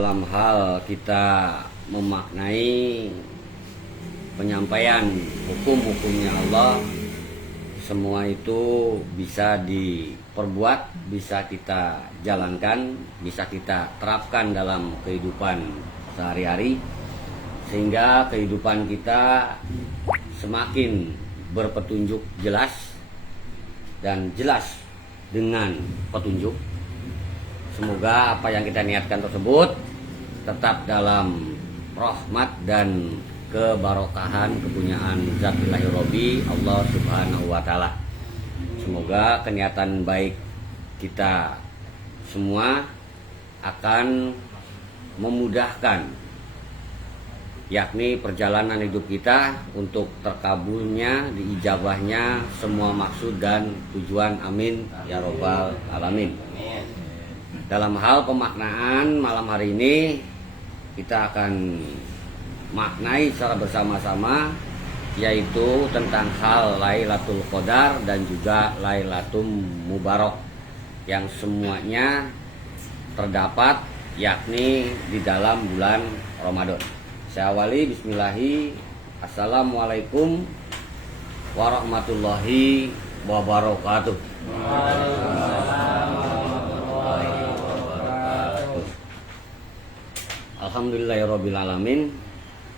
Dalam hal kita memaknai penyampaian hukum-hukumnya Allah, semua itu bisa diperbuat, bisa kita jalankan, bisa kita terapkan dalam kehidupan sehari-hari, sehingga kehidupan kita semakin berpetunjuk jelas dan jelas dengan petunjuk. Semoga apa yang kita niatkan tersebut tetap dalam rahmat dan kebarokahan kepunyaan Zat Ilahi Robbi Allah Subhanahu wa Ta'ala. Semoga keniatan baik kita semua akan memudahkan, yakni perjalanan hidup kita untuk terkabulnya, diijabahnya semua maksud dan tujuan. Amin ya robbal alamin. Dalam hal pemaknaan malam hari ini, kita akan maknai secara bersama-sama, yaitu tentang hal Lailatul Qadar dan juga Lailatul Mubarak, yang semuanya terdapat yakni di dalam bulan Ramadan. Saya awali bismillahi. Assalamualaikum warahmatullahi wabarakatuh. Alhamdulillahirrabbilalamin.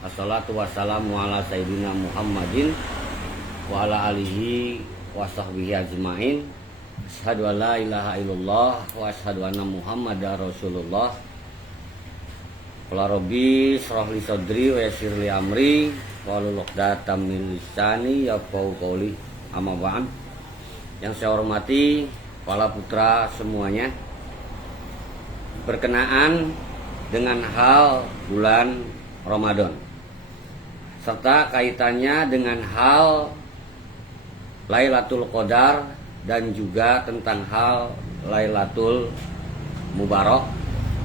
Assalatu wassalamu ala sayyidina Muhammadin wa ala alihi wa sahbihi ajma'in. Asyhadu an la ilaha illallah wa asyhadu anna Muhammadar Rasulullah. Qala rabbi shrah li sadri wa yassir li amri wahlul 'uqdatam min lisani yafqahu qawli. Amma ba'd. Yang saya hormati para putra semuanya, berkenaan dengan hal bulan Ramadan serta kaitannya dengan hal Lailatul Qadar dan juga tentang hal Lailatul Mubarak,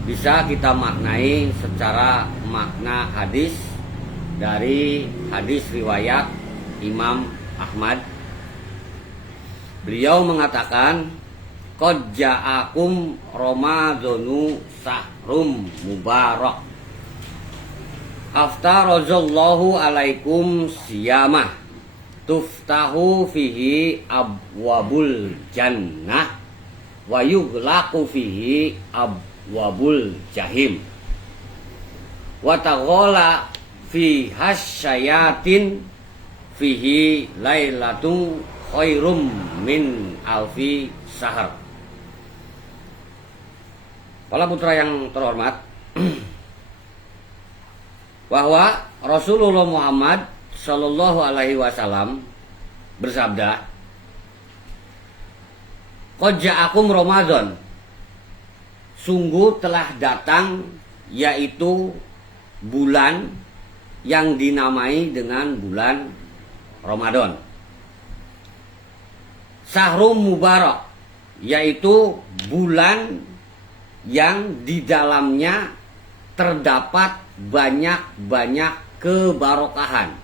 bisa kita maknai secara makna hadis dari hadis riwayat Imam Ahmad. Beliau mengatakan, qad ja'akum Ramadhanu sahrum mubarak aftarazallahu alaikum siyamah tuftahu fihi abwabul jannah wa yughlaqu fihi abwabul jahim wa taghala fi hasyayatin fihi lailatun khairum min alfi sahar. Para putra yang terhormat, bahwa Rasulullah Muhammad Shallallahu Alaihi Wasallam bersabda, qad ja'akum Ramadan, sungguh telah datang, yaitu bulan yang dinamai dengan bulan Ramadan. Sahrum Mubarak, yaitu bulan yang di dalamnya terdapat banyak-banyak kebarokahan,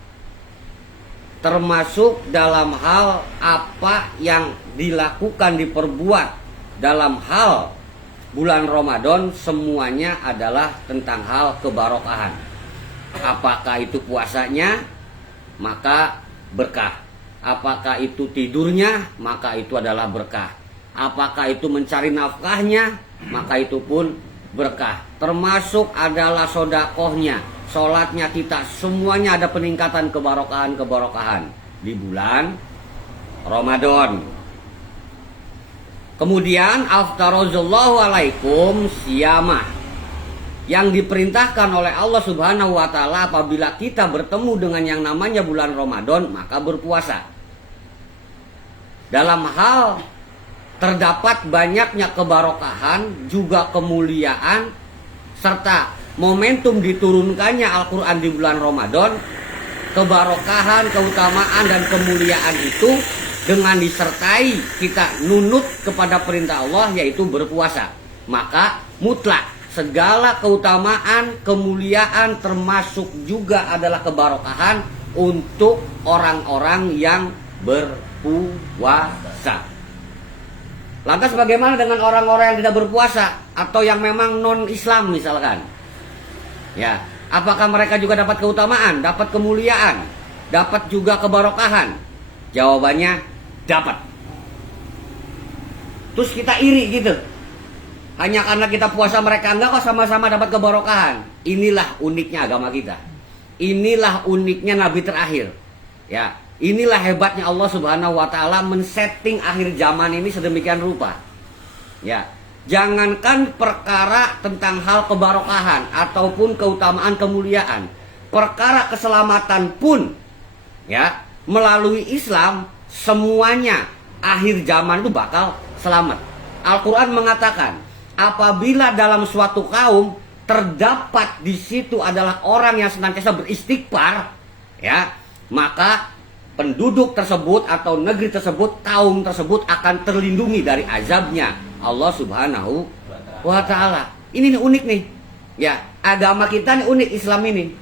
termasuk dalam hal apa yang dilakukan, diperbuat dalam hal bulan Ramadan, semuanya adalah tentang hal kebarokahan. Apakah itu puasanya, maka berkah. Apakah itu tidurnya, maka itu adalah berkah. Apakah itu mencari nafkahnya, maka itu pun berkah. Termasuk adalah sodakohnya, sholatnya kita, semuanya ada peningkatan kebarokahan di bulan Ramadan. Kemudian aftarazallahu alaikum siyamah, yang diperintahkan oleh Allah Subhanahu wa Ta'ala apabila kita bertemu dengan yang namanya bulan Ramadan, maka berpuasa. Dalam hal terdapat banyaknya kebarokahan, juga kemuliaan, serta momentum diturunkannya Al-Quran di bulan Ramadan, kebarokahan, keutamaan, dan kemuliaan itu dengan disertai kita nunut kepada perintah Allah, yaitu berpuasa. Maka mutlak segala keutamaan, kemuliaan, termasuk juga adalah kebarokahan untuk orang-orang yang berpuasa. Lantas bagaimana dengan orang-orang yang tidak berpuasa atau yang memang non-Islam misalkan? Ya, apakah mereka juga dapat keutamaan, dapat kemuliaan, dapat juga kebarokahan? Jawabannya dapat. Terus kita iri gitu. Hanya karena kita puasa mereka enggak, kok sama-sama dapat kebarokahan. Inilah uniknya agama kita. Inilah uniknya Nabi terakhir. Ya, inilah hebatnya Allah Subhanahu wa taala men-setting akhir zaman ini sedemikian rupa. Ya, jangankan perkara tentang hal kebarokahan ataupun keutamaan kemuliaan, perkara keselamatan pun ya, melalui Islam semuanya akhir zaman itu bakal selamat. Al-Qur'an mengatakan, apabila dalam suatu kaum terdapat di situ adalah orang yang senantiasa beristighfar, ya, maka penduduk tersebut atau negeri tersebut, kaum tersebut akan terlindungi dari azabnya Allah Subhanahu wa taala. Ini nih unik nih. Ya, agama kita nih unik, Islam ini.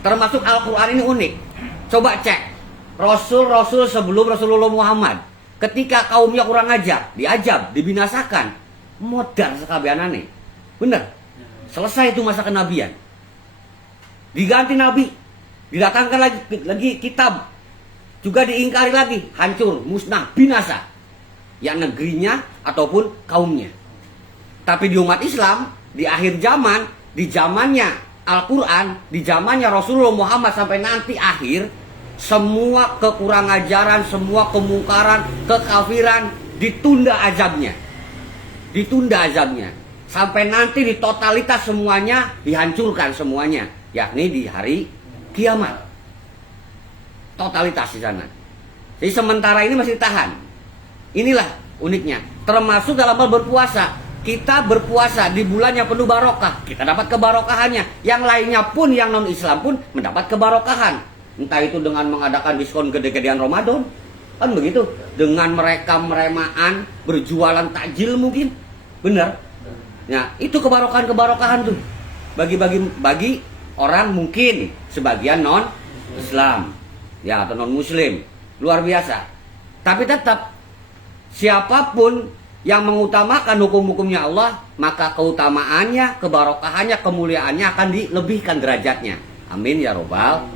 Termasuk Al-Qur'an ini unik. Coba cek Rasul-rasul sebelum Rasulullah Muhammad, ketika kaumnya kurang ajar, diajab, dibinasakan, modar sekabianane. Bener. Selesai itu masa kenabian. Diganti nabi, didatangkan lagi kitab, juga diingkari lagi, hancur, musnah, binasa, ya negerinya ataupun kaumnya. Tapi di umat Islam, di akhir zaman, di zamannya Al-Quran, di zamannya Rasulullah Muhammad sampai nanti akhir, semua kekurangan ajaran, semua kemungkaran, kekafiran ditunda azabnya. Ditunda azabnya. Sampai nanti di totalitas semuanya dihancurkan semuanya, yakni di hari kiamat. Totalitas di sana. Jadi sementara ini masih ditahan. Inilah uniknya. Termasuk dalam hal berpuasa. Kita berpuasa di bulan yang penuh barokah, kita dapat kebarokahannya. Yang lainnya pun, yang non Islam pun mendapat kebarokahan. Entah itu dengan mengadakan diskon gede-gedean Ramadan, kan begitu. Dengan mereka meremaan, berjualan takjil mungkin, benar. Nah, itu kebarokahan tuh. Bagi orang mungkin sebagian non Islam, ya, atau non Muslim, luar biasa. Tapi tetap siapapun yang mengutamakan hukum-hukumnya Allah, maka keutamaannya, kebarokahannya, kemuliaannya akan dilebihkan derajatnya. Amin ya robbal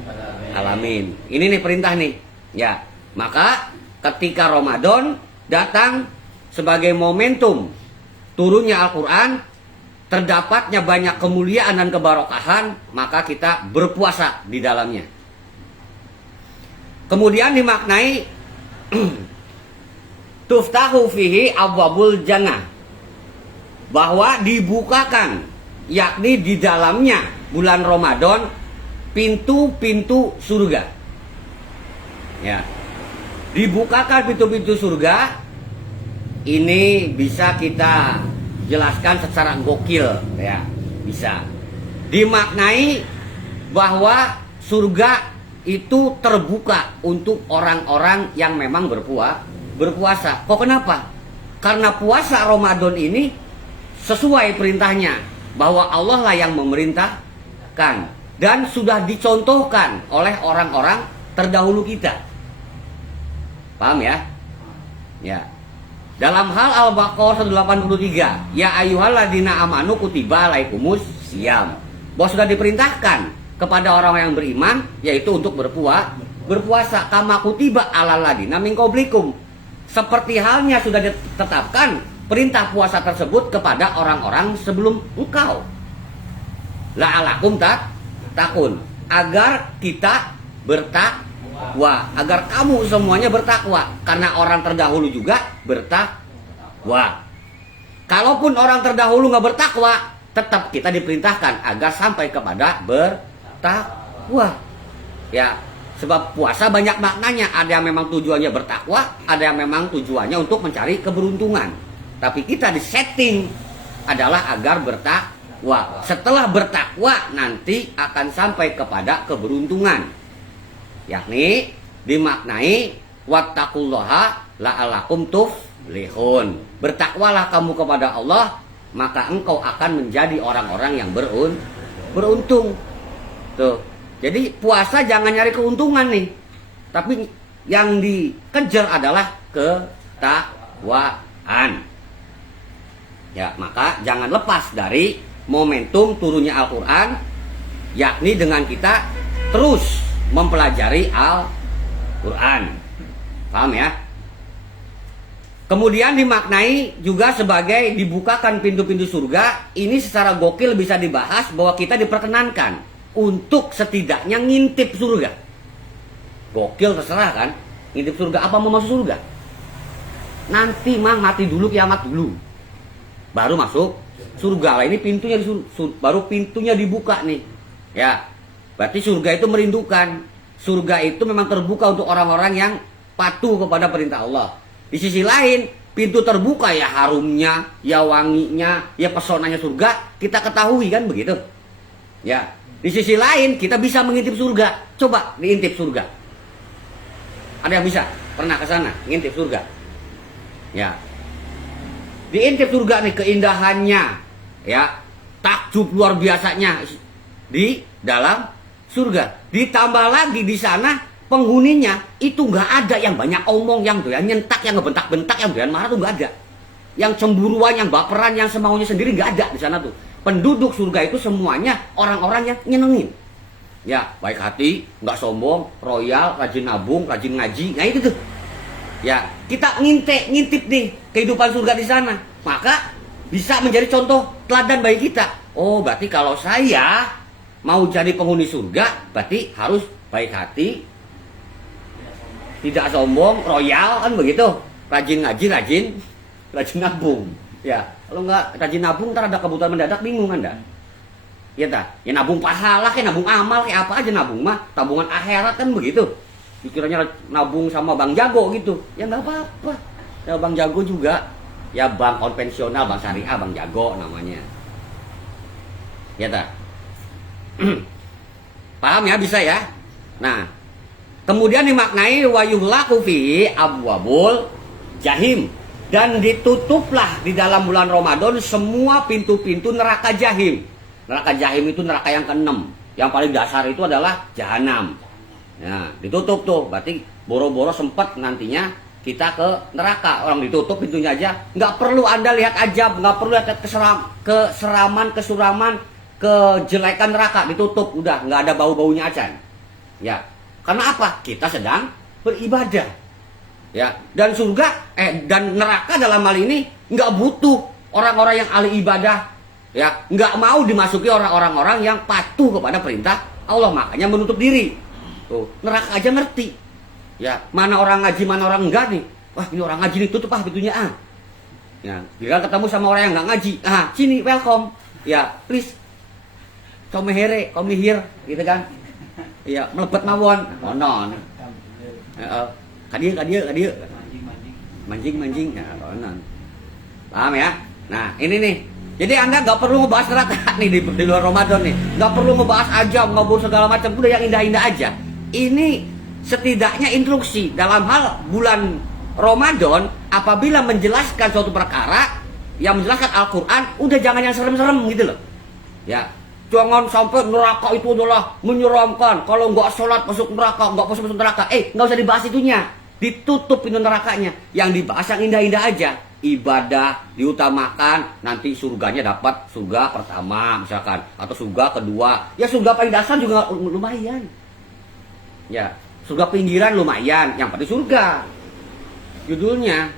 alamin. Ini nih perintah nih. Ya, maka ketika Ramadan datang sebagai momentum turunnya Al-Quran, terdapatnya banyak kemuliaan dan kebarokahan, maka kita berpuasa di dalamnya. Kemudian dimaknai tuftahu fihi abwabul jannah, bahwa dibukakan, yakni di dalamnya bulan Ramadan, pintu-pintu surga. Ya, dibukakan pintu-pintu surga. Ini bisa kita jelaskan secara gokil, ya, bisa dimaknai bahwa surga itu terbuka untuk orang-orang yang memang berpuasa. Kok kenapa? Karena puasa Ramadan ini sesuai perintahnya, bahwa Allah lah yang memerintahkan dan sudah dicontohkan oleh orang-orang terdahulu kita. Paham ya? Ya. Dalam hal Al-Baqarah 183, ya ayyuhalladzina amanu kutiba alaikumus syiyam, bahwa sudah diperintahkan kepada orang yang beriman, yaitu untuk berpuasa, kama kutiba alal ladzina min qablikum, seperti halnya sudah ditetapkan perintah puasa tersebut kepada orang-orang sebelum engkau. La'alakum takun, agar kita bertakwa, agar kamu semuanya bertakwa, karena orang terdahulu juga bertakwa. Kalaupun orang terdahulu nggak bertakwa, tetap kita diperintahkan agar sampai kepada bertakwa. Ya, sebab puasa banyak maknanya. Ada yang memang tujuannya bertakwa, ada yang memang tujuannya untuk mencari keberuntungan. Tapi kita disetting adalah agar bertakwa. Setelah bertakwa nanti akan sampai kepada keberuntungan, yakni dimaknai wattaqullaha la'alakum tuflihun. Bertakwalah kamu kepada Allah, maka engkau akan menjadi orang-orang yang beruntung. Tuh. Jadi puasa jangan nyari keuntungan nih, tapi yang dikejar adalah ketakwaan. Ya, maka jangan lepas dari momentum turunnya Al-Quran, yakni dengan kita terus mempelajari Al-Quran. Paham ya? Kemudian dimaknai juga sebagai dibukakan pintu-pintu surga. Ini secara gokil bisa dibahas bahwa kita diperkenankan untuk setidaknya ngintip surga. Gokil terserah kan? Ngintip surga, apa mau masuk surga? Nanti mati dulu, kiamat dulu, baru masuk surga lah. Ini pintunya baru pintunya dibuka nih. Ya, berarti surga itu merindukan. Surga itu memang terbuka untuk orang-orang yang patuh kepada perintah Allah. Di sisi lain, pintu terbuka ya harumnya, ya wanginya, ya pesonanya surga kita ketahui kan begitu. Ya, di sisi lain kita bisa mengintip surga. Coba diintip surga. Ada yang bisa? Pernah ke sana ngintip surga? Ya. Diintip surga nih keindahannya, ya. Takjub luar biasanya di dalam surga. Ditambah lagi di sana penghuninya itu nggak ada yang banyak omong, yang doyan nyentak, yang ngebentak-bentak, yang doyan marah tuh nggak ada. Yang cemburuan, yang baperan, yang semaunya sendiri nggak ada di sana tuh. Penduduk surga itu semuanya orang-orang yang nyenengin. Ya, baik hati, nggak sombong, royal, rajin nabung, rajin ngaji. Nah itu tuh. Ya, kita ngintip nih kehidupan surga di sana. Maka bisa menjadi contoh teladan bagi kita. Oh, berarti kalau saya mau jadi penghuni surga, berarti harus baik hati, tidak sombong, royal kan begitu. Rajin ngaji, rajin nabung. Ya, kalau nggak rajin nabung ntar ada kebutuhan mendadak bingung Anda. Ya tak? Ya nabung pahala, kayak nabung amal, kayak apa aja nabung mah, tabungan akhirat kan begitu. Dikiranya nabung sama Bank Jago gitu. Ya nggak apa-apa. Ya Bank Jago juga, ya bank konvensional, bank syariah, Bank Jago namanya. Ya tak? Paham ya, bisa ya? Nah, kemudian dimaknai wa yuhlaqu fi abwabul jahim, dan ditutuplah di dalam bulan Ramadan semua pintu-pintu neraka jahim. Neraka jahim itu neraka yang ke-6. Yang paling dasar itu adalah jahanam. Nah, ditutup tuh, berarti boro-boro sempat nantinya kita ke neraka. Orang ditutup pintunya aja, nggak perlu Anda lihat ajab, nggak perlu lihat kesuraman, kejelekan neraka, ditutup, udah nggak ada bau-baunya acan. Ya, karena apa? Kita sedang beribadah. Ya, dan surga dan neraka dalam hal ini nggak butuh orang-orang yang ahli ibadah. Ya, nggak mau dimasuki orang-orang yang patuh kepada perintah Allah, makanya menutup diri. Tuh, neraka aja ngerti. Ya, mana orang ngaji, mana orang enggak nih. Wah, ini orang ngaji nih, tutup pintunya ah. Ya, bila ketemu sama orang yang enggak ngaji, sini welcome. Ya, please. Come here, gitu kan. Iya, melebet mawon. Onon. Kadia. Mancing. Ya, onon. Paham ya? Nah, ini nih. Jadi Anda nggak perlu ngebahas neraka nih di luar Ramadan nih. Nggak perlu ngebahas ajab, nggak perlu segala macam. Udah yang indah-indah aja. Ini setidaknya instruksi dalam hal bulan Ramadan, apabila menjelaskan suatu perkara yang menjelaskan Al-Quran, udah jangan yang serem-serem gitu loh. Ya, jangan sampai neraka itu adalah menyeramkan. Kalau nggak sholat masuk neraka, nggak puasa masuk neraka. Nggak usah dibahas itunya. Ditutup pintu nerakanya. Yang dibahas yang indah-indah aja. Ibadah diutamakan, nanti surganya dapat surga pertama misalkan, atau surga kedua. Ya surga paling dasar juga lumayan. Ya, surga pinggiran lumayan, yang penting surga. Judulnya,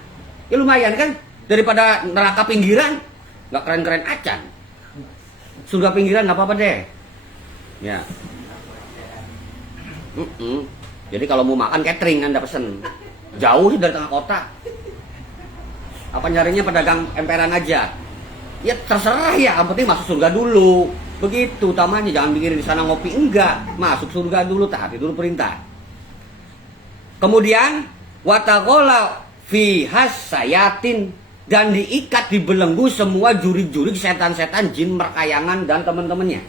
ya lumayan kan, daripada neraka pinggiran, nggak keren-keren acan. Surga pinggiran nggak apa-apa deh. Ya. Jadi kalau mau makan catering Anda pesen, jauh sih dari tengah kota. Apa nyarinya pedagang emperan aja? Ya terserah ya, yang penting masuk surga dulu. Begitu utamanya, jangan mikirin di sana ngopi, enggak. Masuk surga dulu, taati dulu perintah. Kemudian wataqala fi hasayatin, dan diikat dibelenggu semua juri-juri setan-setan, jin, merkayangan dan teman-temannya.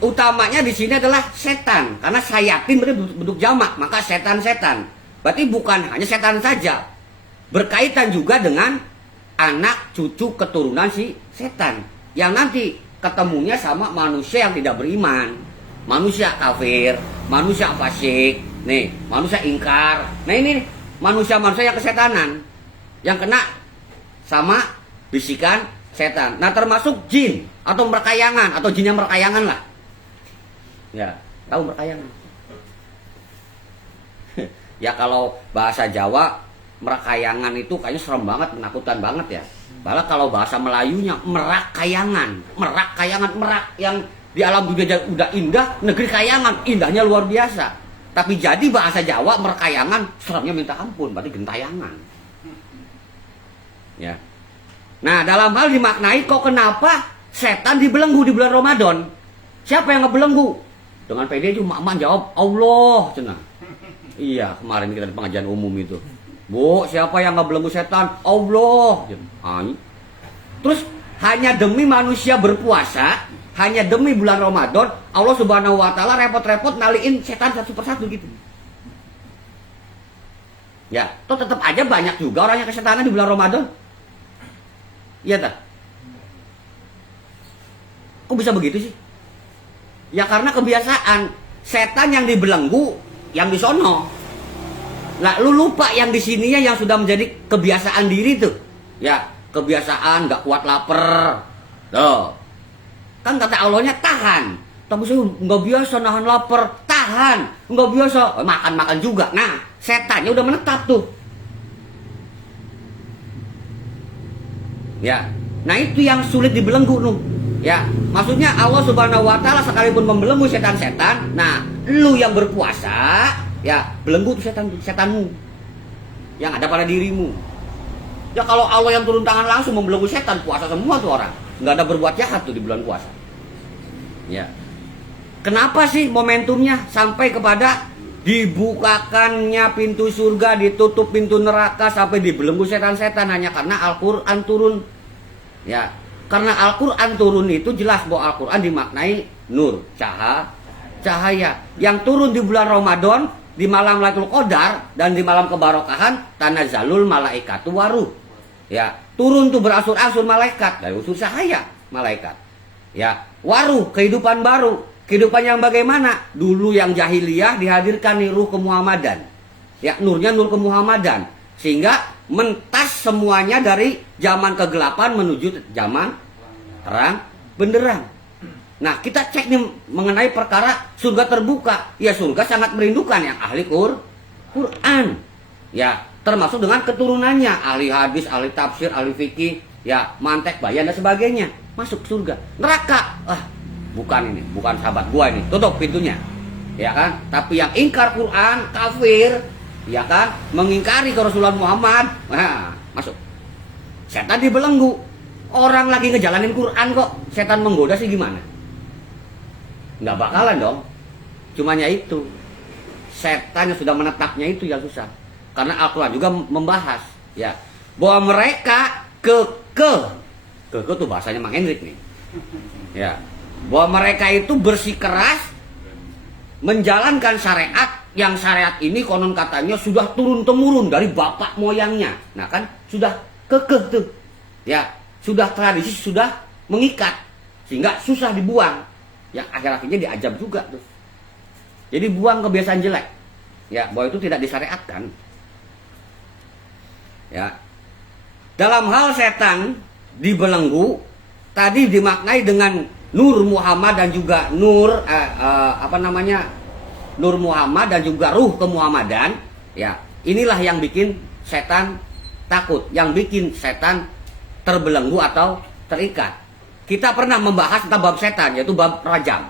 Utamanya di sini adalah setan, karena sayatin berarti bentuk jamak, maka setan-setan. Berarti bukan hanya setan saja, berkaitan juga dengan anak cucu keturunan si setan, yang nanti ketemunya sama manusia yang tidak beriman, manusia kafir, manusia fasik, nih, manusia ingkar. Nah ini manusia-manusia yang kesetanan, yang kena sama bisikan setan. Nah, termasuk jin atau merkayangan atau jin yang merkayangan lah. Ya, tahu merkayangan? Ya kalau bahasa Jawa merkayangan itu kayaknya serem banget, menakutkan banget ya. Malah kalau bahasa Melayunya merak kayangan, merak yang di alam dunia udah indah, negeri kayangan, indahnya luar biasa. Tapi jadi bahasa Jawa merkayangan, seremnya minta ampun, berarti gentayangan. Ya. Nah, dalam hal dimaknai kok kenapa setan dibelenggu di bulan Ramadan? Siapa yang ngebelenggu? Dengan pede cuma emak jawab Allah, cenah. Iya, kemarin kita di pengajian umum itu. Bu, siapa yang ngebelenggu setan? Allah. Terus hanya demi manusia berpuasa, hanya demi bulan Ramadan, Allah Subhanahu wa taala repot-repot naliin setan satu persatu gitu. Ya, toh tetap aja banyak juga orang yang kesetanan di bulan Ramadan. Iya tak? Kok bisa begitu sih? Ya karena kebiasaan. Setan yang dibelenggu, yang di sono. Lah lu lupa yang di sininya yang sudah menjadi kebiasaan diri tuh. Ya, kebiasaan nggak kuat lapar. Tuh. Kan kata Allahnya tahan. Tapi saya nggak biasa nahan lapar, tahan. Nggak biasa makan juga. Nah, setannya udah menetap tuh. Ya, nah itu yang sulit dibelenggu nuh. Ya, maksudnya Allah Subhanahu wa taala sekalipun membelenggu setan-setan, nah, lu yang berpuasa, ya, belenggu tuh setanmu yang ada pada dirimu. Ya kalau Allah yang turun tangan langsung membelenggu setan, puasa semua tuh orang. Nggak ada berbuat jahat tuh di bulan puasa. Ya. Kenapa sih momentumnya sampai kepada dibukakannya pintu surga, ditutup pintu neraka sampai dibelenggu setan-setan hanya karena Al-Qur'an turun. Ya, karena Al-Qur'an turun itu jelas bahwa Al-Qur'an dimaknai nur, cahaya yang turun di bulan Ramadan, di malam Lailatul Qadar dan di malam kebarokahan tanazzalul malaikatu waruh. Ya, turun tuh berangsur-angsur malaikat dari unsur cahaya malaikat. Ya, waruh kehidupan baru. Kehidupan yang bagaimana? Dulu yang jahiliyah dihadirkan nih ruh kemuhammadan. Ya, nurnya nur kemuhammadan. Sehingga mentas semuanya dari zaman kegelapan menuju zaman terang benderang. Nah, kita cek nih mengenai perkara surga terbuka. Ya, surga sangat merindukan yang ahli Quran. Ya, termasuk dengan keturunannya. Ahli hadis, ahli tafsir, ahli fikih. Ya, mantek, bayan dan sebagainya. Masuk surga. Neraka. Bukan sahabat gua ini, tutup pintunya, ya kan? Tapi yang ingkar Quran, kafir, ya kan? Mengingkari ke Rasulullah Muhammad, nah, masuk. Setan dibelenggu. Orang lagi ngejalanin Quran kok, setan menggoda sih gimana? Nggak bakalan dong. Cumanya itu, setan yang sudah menetapnya itu yang susah. Karena Al-Quran juga membahas, ya, bahwa mereka kekeh tuh bahasanya Mang Hendrik nih, ya. Bahwa mereka itu bersikeras menjalankan syariat yang syariat ini konon katanya sudah turun-temurun dari bapak moyangnya. Nah kan sudah kekeh tuh. Ya, sudah tradisi, sudah mengikat. Sehingga susah dibuang. Yang akhir-akhirnya diajab juga tuh. Jadi buang kebiasaan jelek. Ya, bahwa itu tidak disyariatkan. Ya. Dalam hal setan dibelenggu, tadi dimaknai dengan Nur Muhammad dan juga Nur Nur Muhammad dan juga ruh kemuhammadan. Ya, inilah yang bikin setan takut, yang bikin setan terbelenggu atau terikat. Kita pernah membahas tentang bab setan, yaitu bab rajam.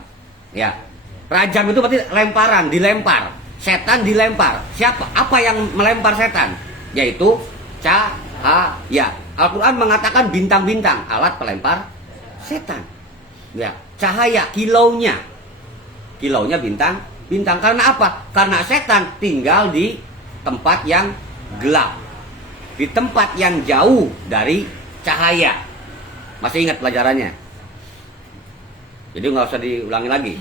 Ya, rajam itu berarti lemparan, dilempar. Setan dilempar. Siapa? Apa yang melempar setan? Yaitu cahaya. Al-Quran mengatakan bintang-bintang alat pelempar setan. Ya, cahaya, kilaunya bintang. Karena apa? Karena setan tinggal di tempat yang gelap, di tempat yang jauh dari cahaya. Masih ingat pelajarannya? Jadi nggak usah diulangi lagi.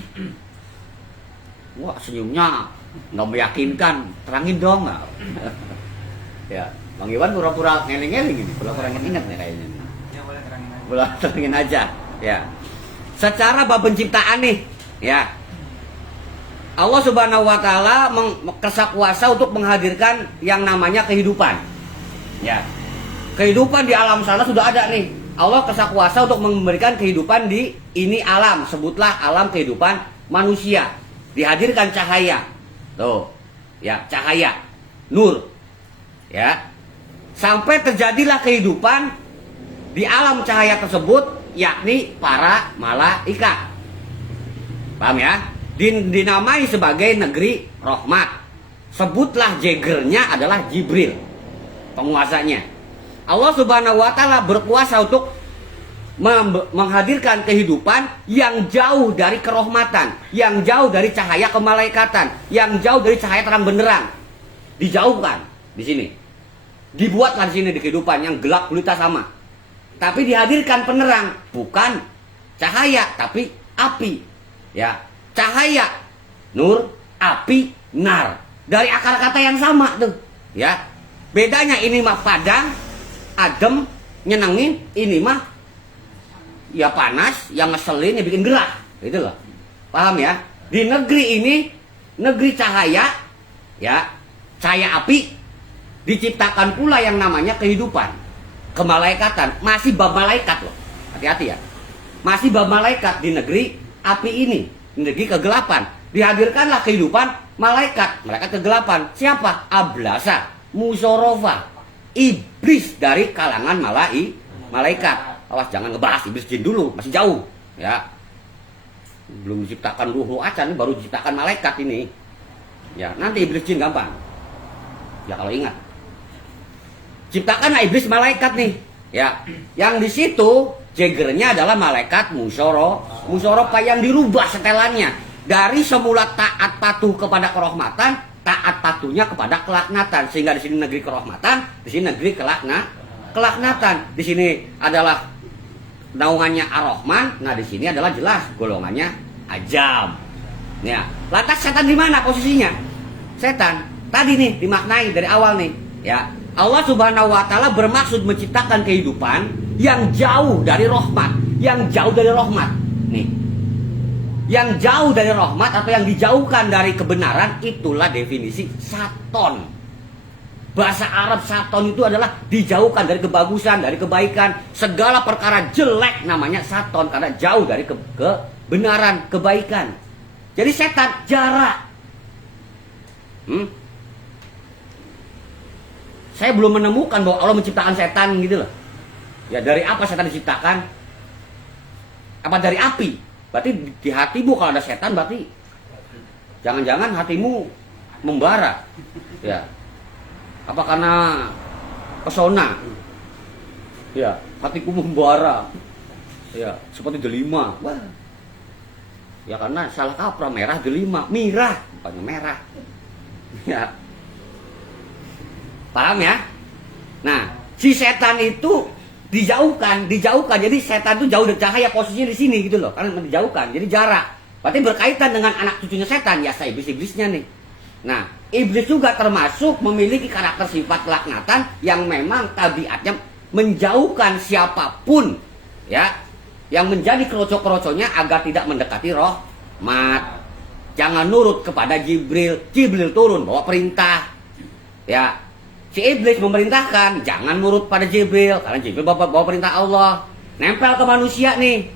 Wah, senyumnya nggak meyakinkan. Terangin dong. Ya, Bang Iwan pura-pura ngeleng-ngeleng gini, pura-pura ingat nih kayaknya. Ya, boleh terangin aja. Boleh terangin aja. Ya. Secara bab penciptaan nih, ya. Allah Subhanahu wa taala kuasa untuk menghadirkan yang namanya kehidupan. Ya. Kehidupan di alam sana sudah ada nih. Allah Kesah Kuasa untuk memberikan kehidupan di ini alam, sebutlah alam kehidupan manusia. Dihadirkan cahaya. Tuh, ya, cahaya, nur. Ya. Sampai terjadilah kehidupan di alam cahaya tersebut, yakni para malaikat. Paham ya? Dinamai sebagai negeri rahmat. Sebutlah jagernya adalah Jibril, penguasanya. Allah Subhanahu wa Ta'ala berkuasa untuk menghadirkan kehidupan yang jauh dari kerahmatan, yang jauh dari cahaya kemalaikatan, yang jauh dari cahaya terang benderang. Dijauhkan di sini. Dibuatlah di sini di kehidupan yang gelap gulita sama. Tapi dihadirkan penerang, bukan cahaya tapi api. Ya, cahaya nur, api nar. Dari akar kata yang sama tuh. Ya. Bedanya ini mah padang, adem, nyenengin, ini mah ya panas, yang ngeselin, yang bikin gerah. Gitu loh. Paham ya? Di negeri ini, negeri cahaya, ya, cahaya api, diciptakan pula yang namanya kehidupan, kemalaikatan. Masih bab malaikat loh. Hati-hati ya. Masih bab malaikat di negeri api ini, di negeri kegelapan. Dihadirkanlah kehidupan malaikat, malaikat kegelapan. Siapa? Ablasa, Musorofa, iblis dari kalangan malaikat. Awas jangan ngebahas iblis jin dulu, masih jauh, ya. Belum diciptakan ruh acan, baru diciptakan malaikat ini. Ya, nanti iblis jin gampang. Ya kalau ingat. Ciptakanlah iblis malaikat nih, ya. Yang di situ jagernya adalah malaikat Musorofa yang dirubah setelannya. Dari semula taat patuh kepada kerahmatan, taat patuhnya kepada kelaknatan. Sehingga di sini negeri kerahmatan, di sini negeri kelaknatan. Di sini adalah naungannya Ar-Rahman, nah di sini adalah jelas golongannya Ajam. Ya, lantas setan di mana posisinya? Setan tadi nih dimaknai dari awal nih, ya. Allah Subhanahu wa Ta'ala bermaksud menciptakan kehidupan yang jauh dari rahmat, yang jauh dari rahmat. Nih. Yang jauh dari rahmat atau yang dijauhkan dari kebenaran, itulah definisi saton. Bahasa Arab saton itu adalah dijauhkan dari kebagusan, dari kebaikan. Segala perkara jelek namanya saton karena jauh dari kebenaran, kebaikan. Jadi setan jarak. Saya belum menemukan bahwa Allah menciptakan setan gitu loh. Ya dari apa setan diciptakan? Apa dari api? Berarti di hatimu kalau ada setan berarti jangan-jangan hatimu membara. Ya. Apa karena pesona? Ya, hatiku membara. Ya, seperti delima. Wah. Ya karena salah kaprah, merah delima, mirah, bukannya merah. Ya. Paham ya? Nah, si setan itu dijauhkan. Jadi setan itu jauh dari cahaya, posisinya di sini gitu loh. Karena dijauhkan, jadi jarak. Berarti berkaitan dengan anak cucunya setan, ya iblis-iblisnya nih. Nah, iblis juga termasuk memiliki karakter sifat kelaknatan yang memang tabiatnya menjauhkan siapapun, ya, yang menjadi kerocok-kerocoknya agar tidak mendekati rahmat. Jangan nurut kepada Jibril. Jibril turun bawa perintah. Ya. Si iblis memerintahkan, jangan nurut pada Jibril, karena Jibril bawa perintah Allah. Nempel ke manusia nih,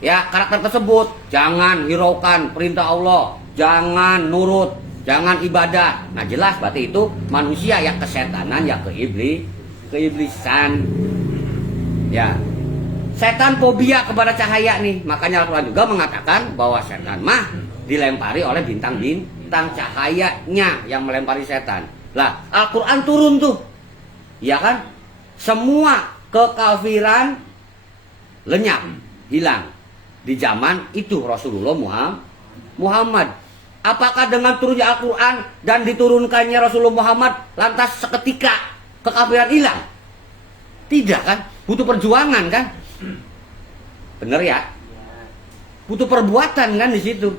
ya karakter tersebut, jangan hiraukan perintah Allah, jangan nurut, jangan ibadah. Nah jelas berarti itu manusia yang kesetanan, yang keiblisan. Ya, setan fobia kepada cahaya nih, makanya Al-Quran juga mengatakan bahwa setan mah dilempari oleh bintang-bintang cahayanya yang melempari setan. Lah, Al-Quran turun tuh. Ya kan? Semua kekafiran lenyap, hilang. Di zaman itu Rasulullah Muhammad. Apakah dengan turunnya Al-Quran dan diturunkannya Rasulullah Muhammad lantas seketika kekafiran hilang? Tidak kan? Butuh perjuangan kan? Bener ya? Butuh perbuatan kan di situ.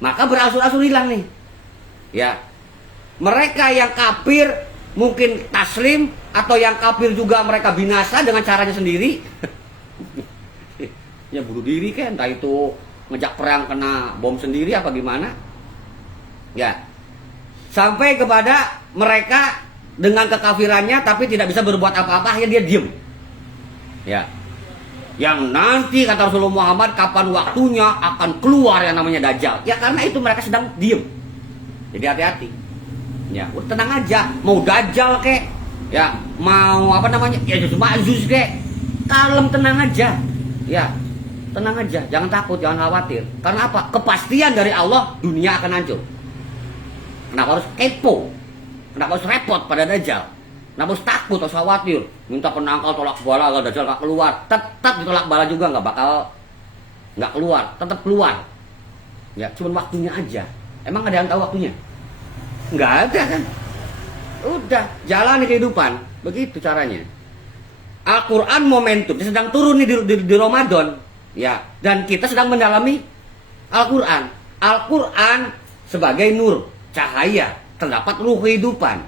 Maka berasur-asur hilang nih. Ya. Mereka yang kafir mungkin taslim, atau yang kafir juga mereka binasa dengan caranya sendiri. Ya bunuh diri kan, entah itu ngejak perang kena bom sendiri apa gimana. Ya. Sampai kepada mereka dengan kekafirannya tapi tidak bisa berbuat apa-apa, akhirnya dia diem. Ya. Yang nanti kata Rasulullah Muhammad kapan waktunya akan keluar yang namanya Dajjal. Ya karena itu mereka sedang diem. Jadi hati-hati. Ya, udah tenang aja. Mau Dajjal kek, ya mau apa namanya, ya Yesus Ma'juz kek, kalem, tenang aja. Ya, tenang aja. Jangan takut, jangan khawatir. Karena apa? Kepastian dari Allah, dunia akan hancur. Kenapa harus kepo? Kenapa harus repot pada Dajjal? Kenapa harus takut, harus khawatir? Minta penangkal, tolak bala, agar Dajjal gak keluar. Tetap ditolak bala juga nggak keluar. Tetap keluar. Ya, cuma waktunya aja. Emang ada yang tahu waktunya? Nggak ada kan? Udah, jalani kehidupan. Begitu caranya. Al-Quran momentum sedang turun nih di Ramadan. Ya, dan kita sedang mendalami Al-Quran. Al-Quran sebagai nur, cahaya, terdapat ruh kehidupan.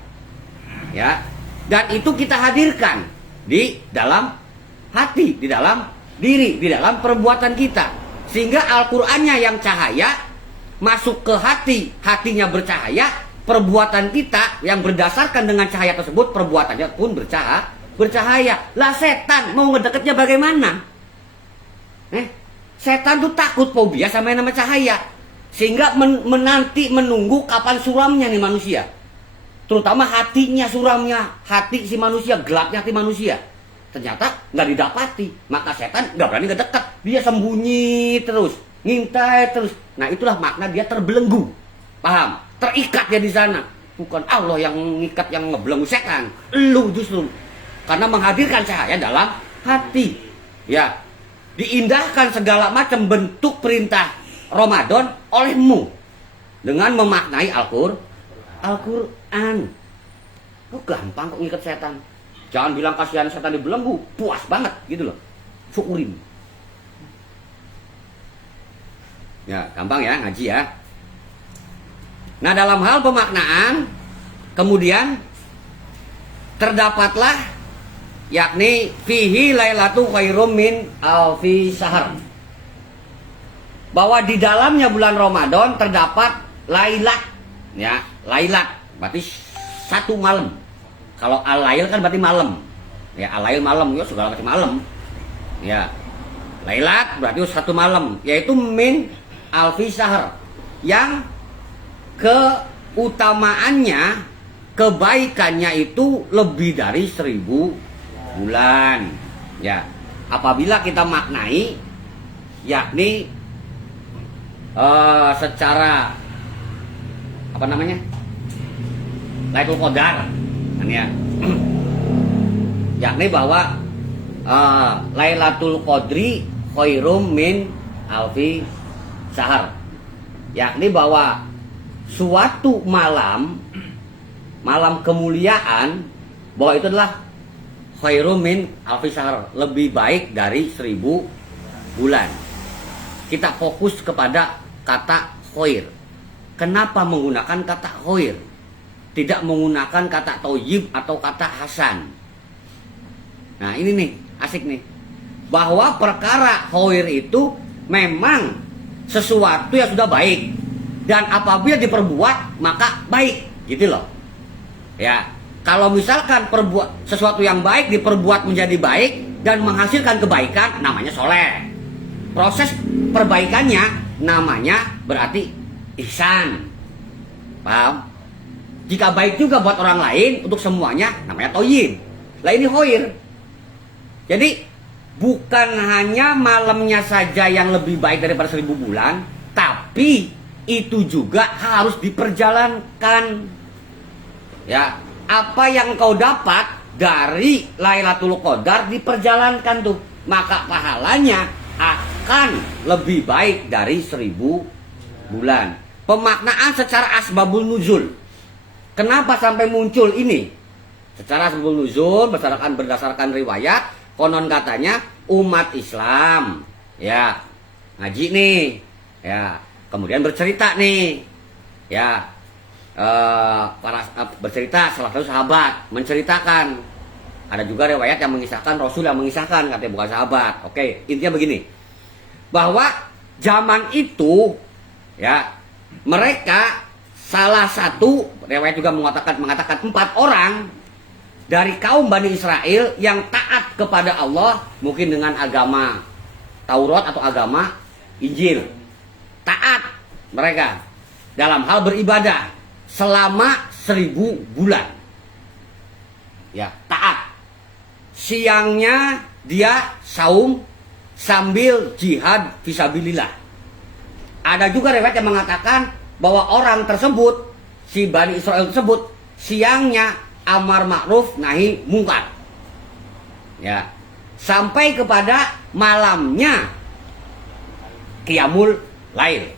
Ya, dan itu kita hadirkan di dalam hati, di dalam diri, di dalam perbuatan kita. Sehingga Al-Qur'annya yang cahaya masuk ke hati, hatinya bercahaya, perbuatan kita yang berdasarkan dengan cahaya tersebut, perbuatannya pun bercahaya. Lah setan mau ngedeketnya bagaimana? Setan tuh takut, fobia sama yang namanya cahaya. Sehingga menanti, menunggu kapan suramnya nih manusia. Terutama hatinya suramnya, hati si manusia, gelapnya hati manusia. Ternyata nggak didapati, maka setan nggak berani ngedekat. Dia sembunyi terus, ngintai terus. Nah itulah makna dia terbelenggu, paham? Terikat dia di sana. Bukan Allah yang mengikat, yang ngebelenggu, setan. Lu justru karena menghadirkan cahaya dalam hati. Ya, diindahkan segala macam bentuk perintah Ramadan olehmu dengan memaknai Al-Quran. Lu gampang kok ngikat setan. Jangan bilang kasihan setan dibelenggu, puas banget gitu loh. Syukurin. Ya, gampang ya ngaji ya. Nah, dalam hal pemaknaan kemudian terdapatlah yakni fihi lailatu khairum min alfi syahr. Bahwa di dalamnya bulan Ramadan terdapat lailat. Ya, lailat berarti satu malam. Kalau al-lail kan berarti malam. Ya, al-lail malam, ya segala macam malam. Ya. Lailat berarti satu malam, yaitu min alfi syahr. Yang keutamaannya, kebaikannya itu lebih dari 1000 bulan. Ya. Apabila kita maknai yakni secara apa namanya? Lailatul Qadar. Ya. Yakni bahwa Lailatul Qadri khairum min alfi syahr. Yakni bahwa suatu malam kemuliaan, bahwa itu adalah khairum min alfi syahr, lebih baik dari 1000 bulan. Kita fokus kepada kata khair. Kenapa menggunakan kata khair? Tidak menggunakan kata thayyib atau kata hasan. Nah ini nih, asik nih. Bahwa perkara khair itu memang sesuatu yang sudah baik. Dan apabila diperbuat, maka baik. Gitu loh. Ya, kalau misalkan sesuatu yang baik diperbuat menjadi baik dan menghasilkan kebaikan, namanya soleh. Proses perbaikannya namanya berarti ihsan. Paham? Jika baik juga buat orang lain, untuk semuanya namanya thayyib. Lah ini khair. Jadi bukan hanya malamnya saja yang lebih baik daripada 1000 bulan, tapi itu juga harus diperjalankan. Ya, apa yang kau dapat dari Lailatul Qadar diperjalankan tuh, maka pahalanya akan lebih baik dari 1000 bulan. Pemaknaan secara asbabul nuzul. Kenapa sampai muncul ini? Secara asbabul nuzul berdasarkan riwayat, konon katanya umat Islam ya ngaji nih, ya kemudian bercerita nih, ya bercerita salah satu sahabat menceritakan. Ada juga riwayat yang mengisahkan, Rasul yang mengisahkan, katanya bukan sahabat. Oke, intinya begini, bahwa zaman itu ya mereka salah satu riwayat juga mengatakan 4 orang dari kaum Bani Israel yang taat kepada Allah, mungkin dengan agama Taurat atau agama Injil. Taat mereka dalam hal beribadah selama 1000 bulan. Ya, taat. Siangnya dia saum sambil jihad fisabilillah. Ada juga riwayat yang mengatakan bahwa orang tersebut, si Bani Israel tersebut, siangnya amar ma'ruf nahi mungkar. Ya, sampai kepada malamnya qiyamul lail.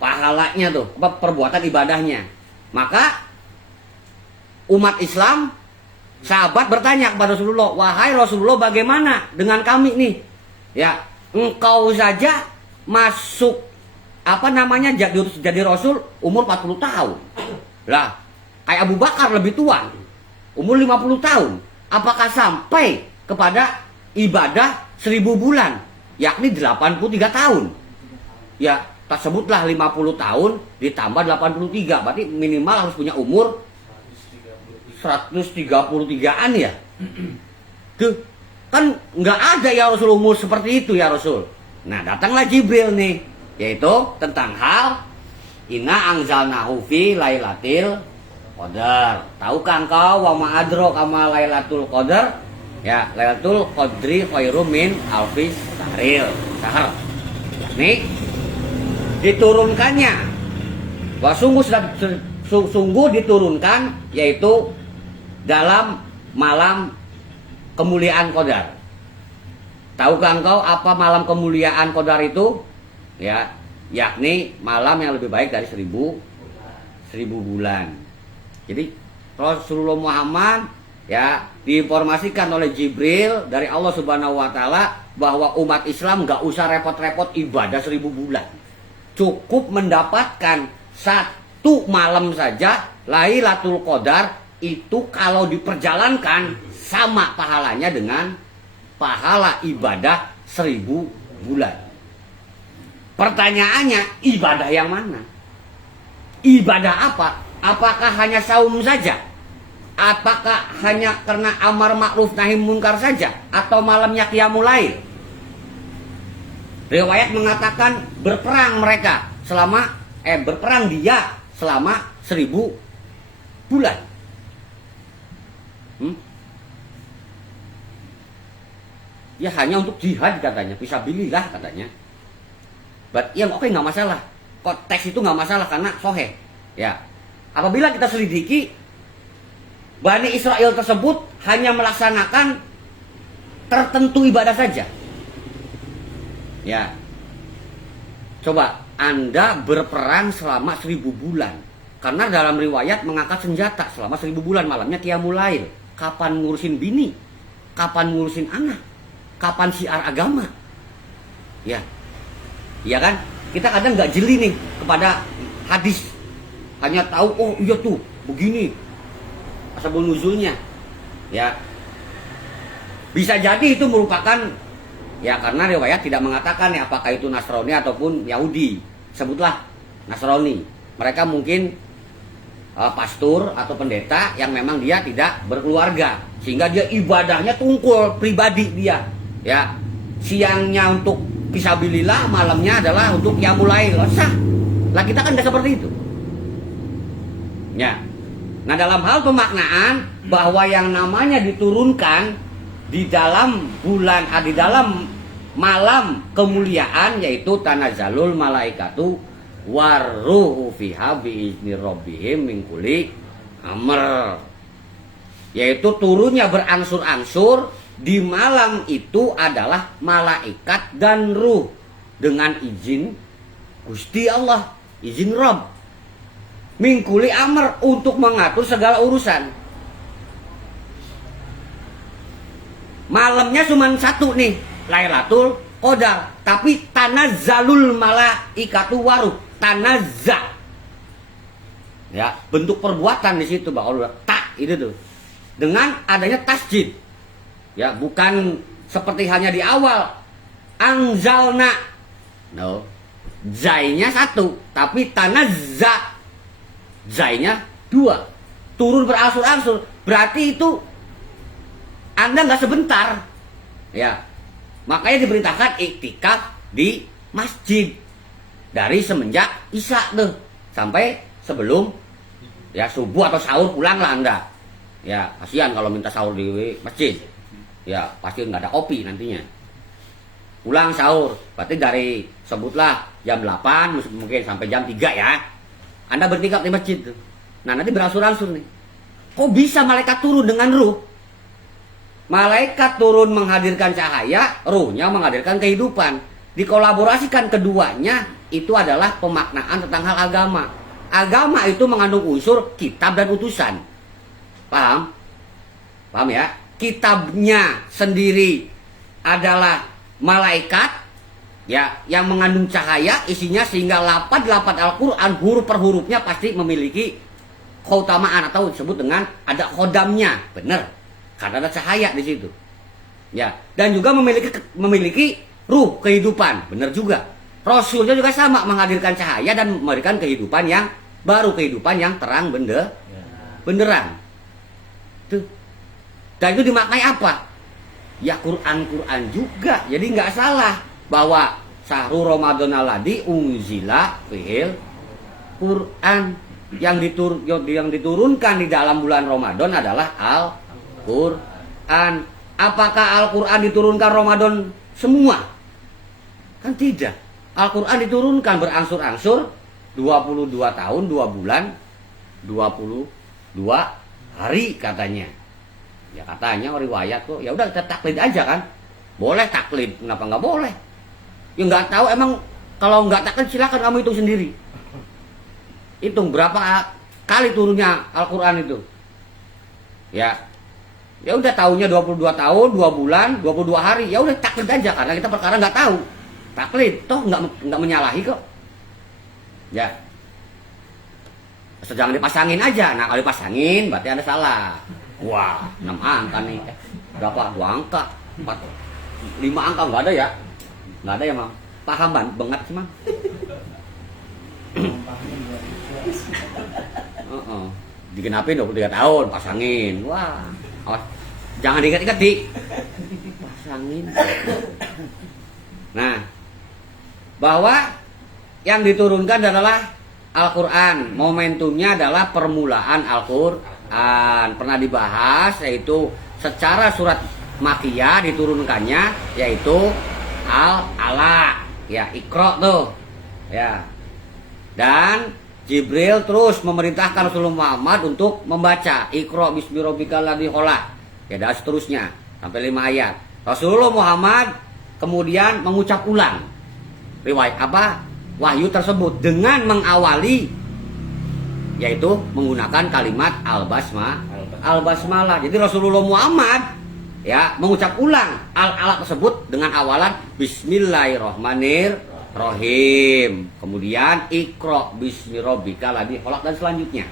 Pahalanya tuh, perbuatan ibadahnya. Maka umat Islam, sahabat bertanya kepada Rasulullah, "Wahai Rasulullah, bagaimana dengan kami nih? Ya, engkau saja masuk jadi Rasul umur 40 tahun. Lah, kayak Abu Bakar lebih tua, umur 50 tahun. Apakah sampai kepada ibadah 1000 bulan, yakni 83 tahun? Ya, tersebutlah 50 tahun ditambah 83, berarti minimal harus punya umur 133-an ya. Tuh, kan nggak ada ya Rasul umur seperti itu ya Rasul. Nah, datanglah Jibril nih, yaitu tentang hal inna anzalnahu fi lailatul qadar. Tahukah engkau wa ma adraka ma lailatul qadar? Ya, lailatul qadri khairum min alfi syahr. Nih, diturunkannya, sungguh diturunkan, yaitu dalam malam kemuliaan Qadar. Tahukah engkau apa malam kemuliaan Qadar itu? Ya, yakni malam yang lebih baik dari 1000 bulan. Jadi Rasulullah Muhammad ya diinformasikan oleh Jibril dari Allah Subhanahu wa taala bahwa umat Islam nggak usah repot-repot ibadah 1000 bulan. Cukup mendapatkan satu malam saja Lailatul Qadar, itu kalau diperjalankan sama pahalanya dengan pahala ibadah 1000 bulan. Pertanyaannya, ibadah yang mana? Ibadah apa? Apakah hanya saum saja? Apakah hanya karena amar ma'ruf nahi munkar saja? Atau malamnya qiyamul lail? Riwayat mengatakan berperang dia selama 1000 bulan. Ya hanya untuk jihad katanya, fisabilillah katanya. Ya oke, nggak masalah. Konteks itu nggak masalah karena soheh. Ya, apabila kita selidiki, Bani Israel tersebut hanya melaksanakan tertentu ibadah saja. Ya, coba Anda berperang selama 1000 bulan. Karena dalam riwayat mengangkat senjata selama 1000 bulan, malamnya qiyamul lail. Kapan ngurusin bini? Kapan ngurusin anak? Kapan siar agama? Ya, iya kan? Kita kadang nggak jeli nih kepada hadis. Hanya tahu, oh iya tuh, begini asbabun nuzulnya. Ya, bisa jadi itu merupakan, ya karena riwayat tidak mengatakan ya apakah itu Nasrani ataupun Yahudi. Sebutlah Nasrani. Mereka mungkin pastor atau pendeta yang memang dia tidak berkeluarga, sehingga dia ibadahnya tungkul pribadi dia. Ya, siangnya untuk fisabilillah, malamnya adalah untuk qiyamul lail. Sah. Lah kita kan tidak seperti itu. Ya. Nah, dalam hal pemaknaan bahwa yang namanya diturunkan di dalam di dalam malam kemuliaan, yaitu tanazzalul malaikatu waruhu fiha biizni rabbihim min kulli amr, yaitu turunnya berangsur-angsur di malam itu adalah malaikat dan ruh dengan izin Gusti Allah, izin Rabb, min kulli amr, untuk mengatur segala urusan. Malamnya cuma satu nih, Lailatul Qadar, tapi tanazzalul malaikatu waruh, tanazza. Ya, bentuk perbuatan di situ bakal tak itu tuh. Dengan adanya tasjid. Ya, bukan seperti hanya di awal anzalna. No. Zainya satu, tapi tanazza. Zainya dua. Turun berangsur-angsur. Berarti itu Anda nggak sebentar. Ya. Makanya diperintahkan iktikaf di masjid dari semenjak Isya tuh sampai sebelum ya subuh atau sahur pulang lah Anda. Ya, kasihan kalau minta sahur di masjid. Ya, pasti nggak ada kopi nantinya. Pulang sahur, berarti dari sebutlah jam 8 mungkin sampai jam 3 ya. Anda bertikaf di masjid tuh. Nah, nanti berangsur-angsur nih. Kok bisa malaikat turun dengan ruh? Malaikat turun menghadirkan cahaya, ruhnya menghadirkan kehidupan. Dikolaborasikan keduanya itu adalah pemaknaan tentang hal agama. Agama itu mengandung unsur kitab dan utusan. Paham? Paham ya? Kitabnya sendiri adalah malaikat ya yang mengandung cahaya isinya, sehingga lafaz-lafaz Al-Qur'an huruf per hurufnya pasti memiliki keutamaan atau disebut dengan ada khodamnya. Benar. Karena ada cahaya di situ. Ya, dan juga memiliki ruh kehidupan. Benar juga. Rasulnya juga sama, menghadirkan cahaya dan memberikan kehidupan yang baru, kehidupan yang terang benderang. Tuh. Dan itu dimaknai apa? Ya Quran juga. Jadi nggak salah bahwa Syahrul Ramadan alladzi unzila fihil Quran, yang diturunkan di dalam bulan Ramadan adalah Al-Quran. Apakah Al-Quran diturunkan Ramadan semua? Kan tidak. Al-Quran diturunkan berangsur-angsur 22 tahun, 2 bulan, 22 hari katanya. Ya katanya riwayat kok. Ya udah kita taklid aja kan. Boleh taklid, kenapa nggak boleh? Ya nggak tahu, emang kalau nggak taklid silakan kamu hitung sendiri. Hitung berapa kali turunnya Al-Quran itu. Ya udah tahunya 22 tahun, 2 bulan, 22 hari. Ya udah taklid aja karena kita perkara nggak tahu. Taklid toh nggak menyalahi kok. Ya. Jangan dipasangin aja. Nah, kalau dipasangin berarti Anda salah. Wah, 6 angka nih. Berapa? 2 angka, 4, 5 angka nggak ada ya? Nggak ada ya, Mam? Paham banget sih, Mam? Digenapin 23 tahun, pasangin. Wah, awas. Jangan diingat-ingat, Di. Pasangin. Nah, bahwa yang diturunkan adalah Al-Quran. Momentumnya adalah permulaan Al-Quran. Pernah dibahas, yaitu secara surat Makkiyah diturunkannya yaitu Al-Alaq, ya Iqra tuh. Ya. Dan Jibril terus memerintahkan Rasulullah Muhammad untuk membaca Iqra bismi rabbikal ladzi khalaq. Ya, dan seterusnya sampai 5 ayat. Rasulullah Muhammad kemudian mengucap ulang riwayat wahyu tersebut dengan mengawali yaitu menggunakan kalimat al-basmalah. Jadi Rasulullah Muhammad ya mengucap ulang al-alaq tersebut dengan awalan Bismillahirrahmanirrahim. Kemudian Iqra bismi rabbikal ladzi khalaq dan selanjutnya.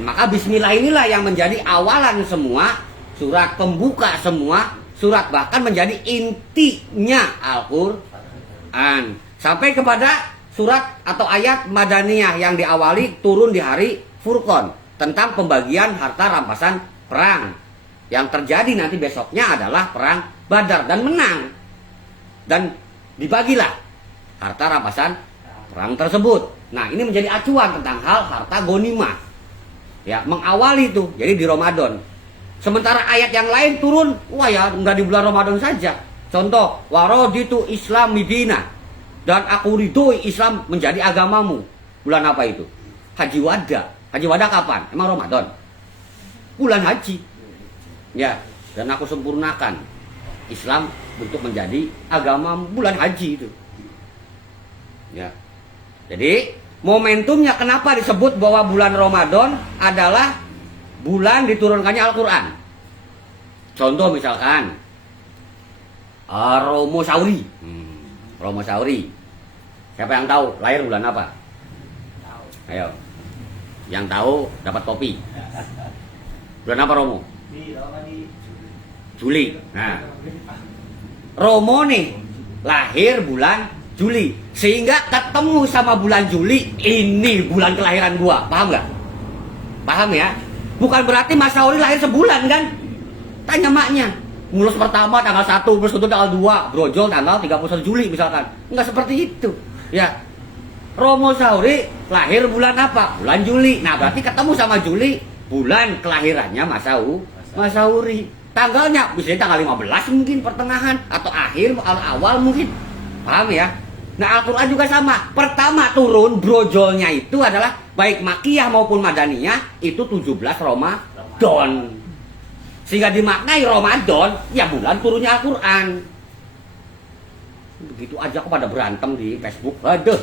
Maka bismillah inilah yang menjadi awalan semua surat, pembuka semua surat, bahkan menjadi intinya Al-Quran. Sampai kepada surat atau ayat Madaniyah yang diawali turun di hari Furqan tentang pembagian harta rampasan perang. Yang terjadi nanti besoknya adalah perang Badar dan menang. Dan dibagilah harta rampasan perang tersebut. Nah, ini menjadi acuan tentang hal harta ghanimah. Ya, mengawali itu. Jadi di Ramadan. Sementara ayat yang lain turun, wah ya, enggak di bulan Ramadan saja. Contoh, waraditu Islam midina. Dan aku ridhoi Islam menjadi agamamu. Bulan apa itu? Haji Wada. Haji Wada kapan? Emang Ramadan? Bulan haji. Ya, dan aku sempurnakan Islam untuk menjadi agamamu. Bulan haji itu. Ya. Jadi, momentumnya kenapa disebut bahwa bulan Ramadan adalah bulan diturunkannya Al-Quran. Contoh misalkan Romo Sauri. Romo Sauri. Siapa yang tahu lahir bulan apa? Tahu. Ayo. Yang tahu dapat kopi. Bulan apa Romo? Juli. Nah. Romo nih lahir bulan Juli. Sehingga ketemu sama bulan Juli, ini bulan kelahiran gua. Paham nggak? Paham ya? Bukan berarti Mas Sauri lahir sebulan kan? Tanya maknya. Mulus pertama tanggal 1, mulus kedua tanggal 2, brojol tanggal 31 Juli misalkan. Enggak seperti itu. Ya. Romo Sauri lahir bulan apa? Bulan Juli. Nah, berarti ketemu sama Juli bulan kelahirannya Mas Sauri. Tanggalnya bisa tanggal 15 mungkin pertengahan atau akhir atau awal mungkin. Paham ya? Nah, Al-Quran juga sama. Pertama turun brojolnya itu adalah baik Makiyah maupun Madaniyah itu 17 Ramadan. Sehingga dimaknai Ramadan ya bulan turunnya Al-Quran. Begitu aja kok pada berantem di Facebook. Aduh.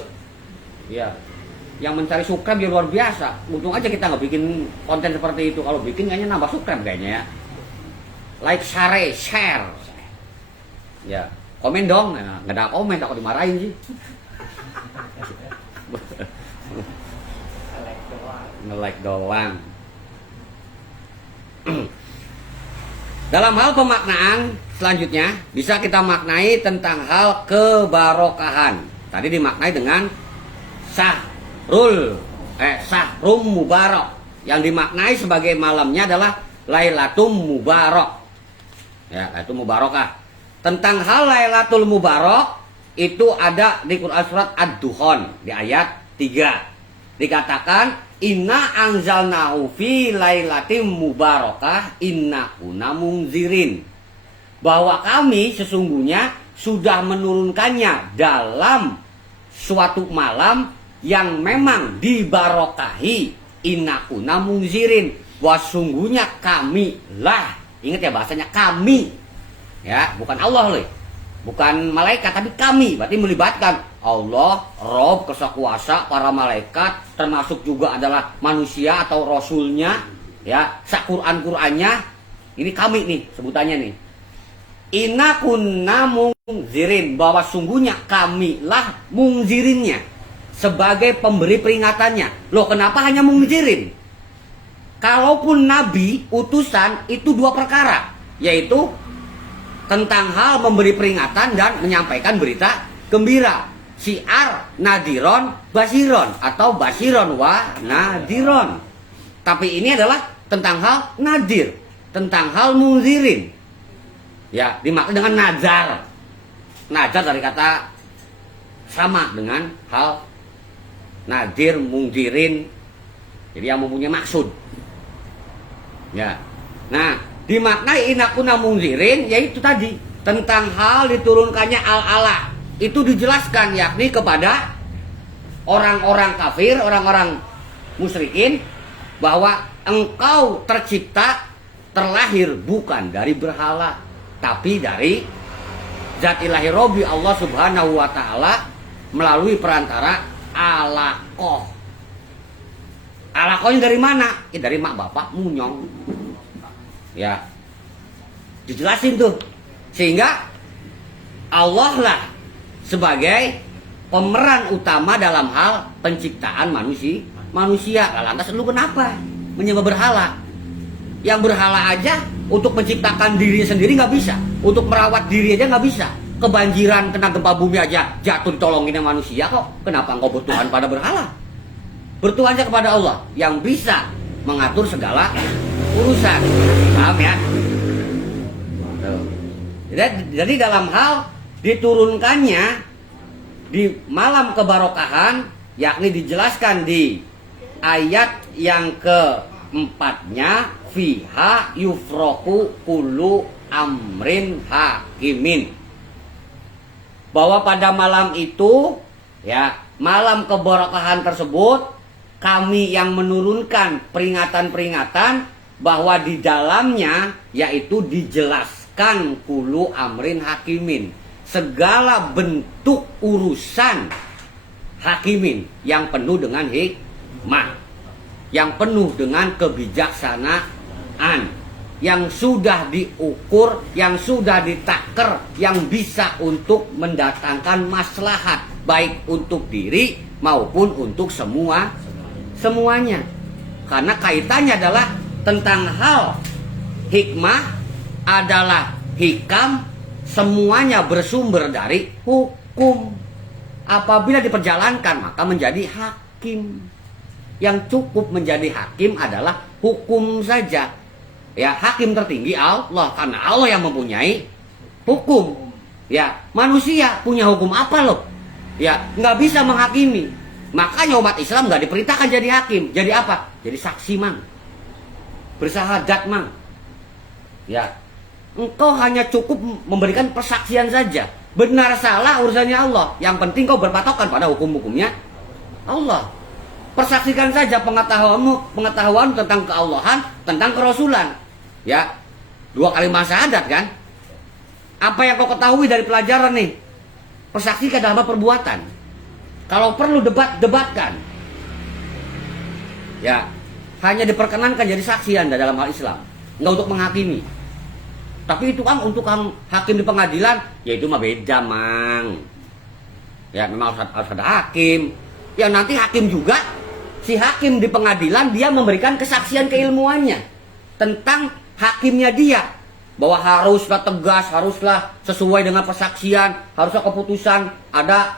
Ya. Yang mencari subscribe ya luar biasa. Untung aja kita nggak bikin konten seperti itu. Kalau bikin kayaknya nambah subscribe kayaknya ya. Like, share. Ya. Komen dong, nah, nggak ada komen, takut dimarahin sih. Nge-like doang. Dalam hal pemaknaan selanjutnya bisa kita maknai tentang hal kebarokahan. Tadi dimaknai dengan sahrum mubarak. Yang dimaknai sebagai malamnya adalah Lailatul Mubarak. Ya, itu mubarakah. Tentang hal Lailatul Mubarak itu ada di Quran surat Ad-Dukhan di ayat 3. Dikatakan inna anzalnahu fi lailatin mubarakah inna kunna munzirin. Bahwa kami sesungguhnya sudah menurunkannya dalam suatu malam yang memang dibarokahi inna kunna munzirin. Sungguhnya kami lah. Ingat ya bahasanya kami. Ya, bukan Allah loh. Bukan malaikat tapi kami. Berarti melibatkan Allah, Rob, Kesah Kuasa, para malaikat, termasuk juga adalah manusia atau rasulnya, ya, Qurannya. Ini kami nih sebutannya nih. Inna kunna mungzirin, bahwa sungguhnya kamilah mungzirinnya sebagai pemberi peringatannya. Loh, kenapa hanya mungzirin? Kalaupun nabi, utusan itu dua perkara, yaitu tentang hal memberi peringatan dan menyampaikan berita gembira. Syiar nadiron basiron atau basiron wa nadiron. Tapi ini adalah tentang hal nadir, tentang hal munzirin. Ya, dimaksud dengan nazar. Nazar dari kata sama dengan hal nadir, munzirin. Jadi yang mempunyai maksud. Ya. Nah, dimaknai inakuna munzirin yaitu tadi tentang hal diturunkannya al-ala. Itu dijelaskan yakni kepada orang-orang kafir, orang-orang musyrikin bahwa engkau tercipta, terlahir bukan dari berhala tapi dari zat ilahi Robbi Allah Subhanahu wa taala melalui perantara alaqah. Alaqahnya dari mana? Ya dari mak bapak munyong. Ya, dijelasin tuh, sehingga Allah lah sebagai pemeran utama dalam hal penciptaan manusia. Lantas lu kenapa menyembah berhala? Yang berhala aja untuk menciptakan dirinya sendiri nggak bisa, untuk merawat diri aja nggak bisa. Kebanjiran, kena gempa bumi aja jatuh ditolongin manusia kok. Kenapa engkau bertuhan pada berhala? Bertuhan aja kepada Allah yang bisa mengatur segala urusan. Paham ya? Jadi dalam hal diturunkannya di malam kebarokahan, yakni dijelaskan di ayat yang keempatnya, fiha yufroku kullu amrin hakimin, bahwa pada malam itu, ya, malam kebarokahan tersebut kami yang menurunkan peringatan-peringatan bahwa di dalamnya yaitu dijelaskan kulu amrin hakimin, segala bentuk urusan hakimin yang penuh dengan hikmah, yang penuh dengan kebijaksanaan, yang sudah diukur, yang sudah ditaker, yang bisa untuk mendatangkan maslahat baik untuk diri maupun untuk semuanya. Karena kaitannya adalah tentang hal hikmah adalah hikam, semuanya bersumber dari hukum. Apabila diperjalankan maka menjadi hakim. Yang cukup menjadi hakim adalah hukum saja. Ya, hakim tertinggi Allah, karena Allah yang mempunyai hukum. Ya, manusia punya hukum apa loh? Ya, nggak bisa menghakimi. Makanya umat Islam nggak diperintahkan jadi hakim. Jadi apa? Jadi saksi, mang. Bersahadat, mang. Ya, engkau hanya cukup memberikan persaksian saja. Benar salah urusannya Allah. Yang penting kau berpatokan pada hukum-hukumnya Allah. Persaksikan saja pengetahuan tentang keallahan, tentang kerasulan. Ya, 2 kalimat syahadat kan? Apa yang kau ketahui dari pelajaran nih? Persaksikan dalam perbuatan. Kalau perlu debatkan. Ya, hanya diperkenankan jadi saksi Anda dalam hal Islam, nggak untuk menghakimi. Tapi itu kan untuk hakim di pengadilan, ya itu mah beda, mang. Ya, memang harus ada hakim. Ya nanti hakim juga, si hakim di pengadilan dia memberikan kesaksian keilmuannya tentang hakimnya dia, bahwa haruslah tegas, haruslah sesuai dengan persaksian, haruslah keputusan ada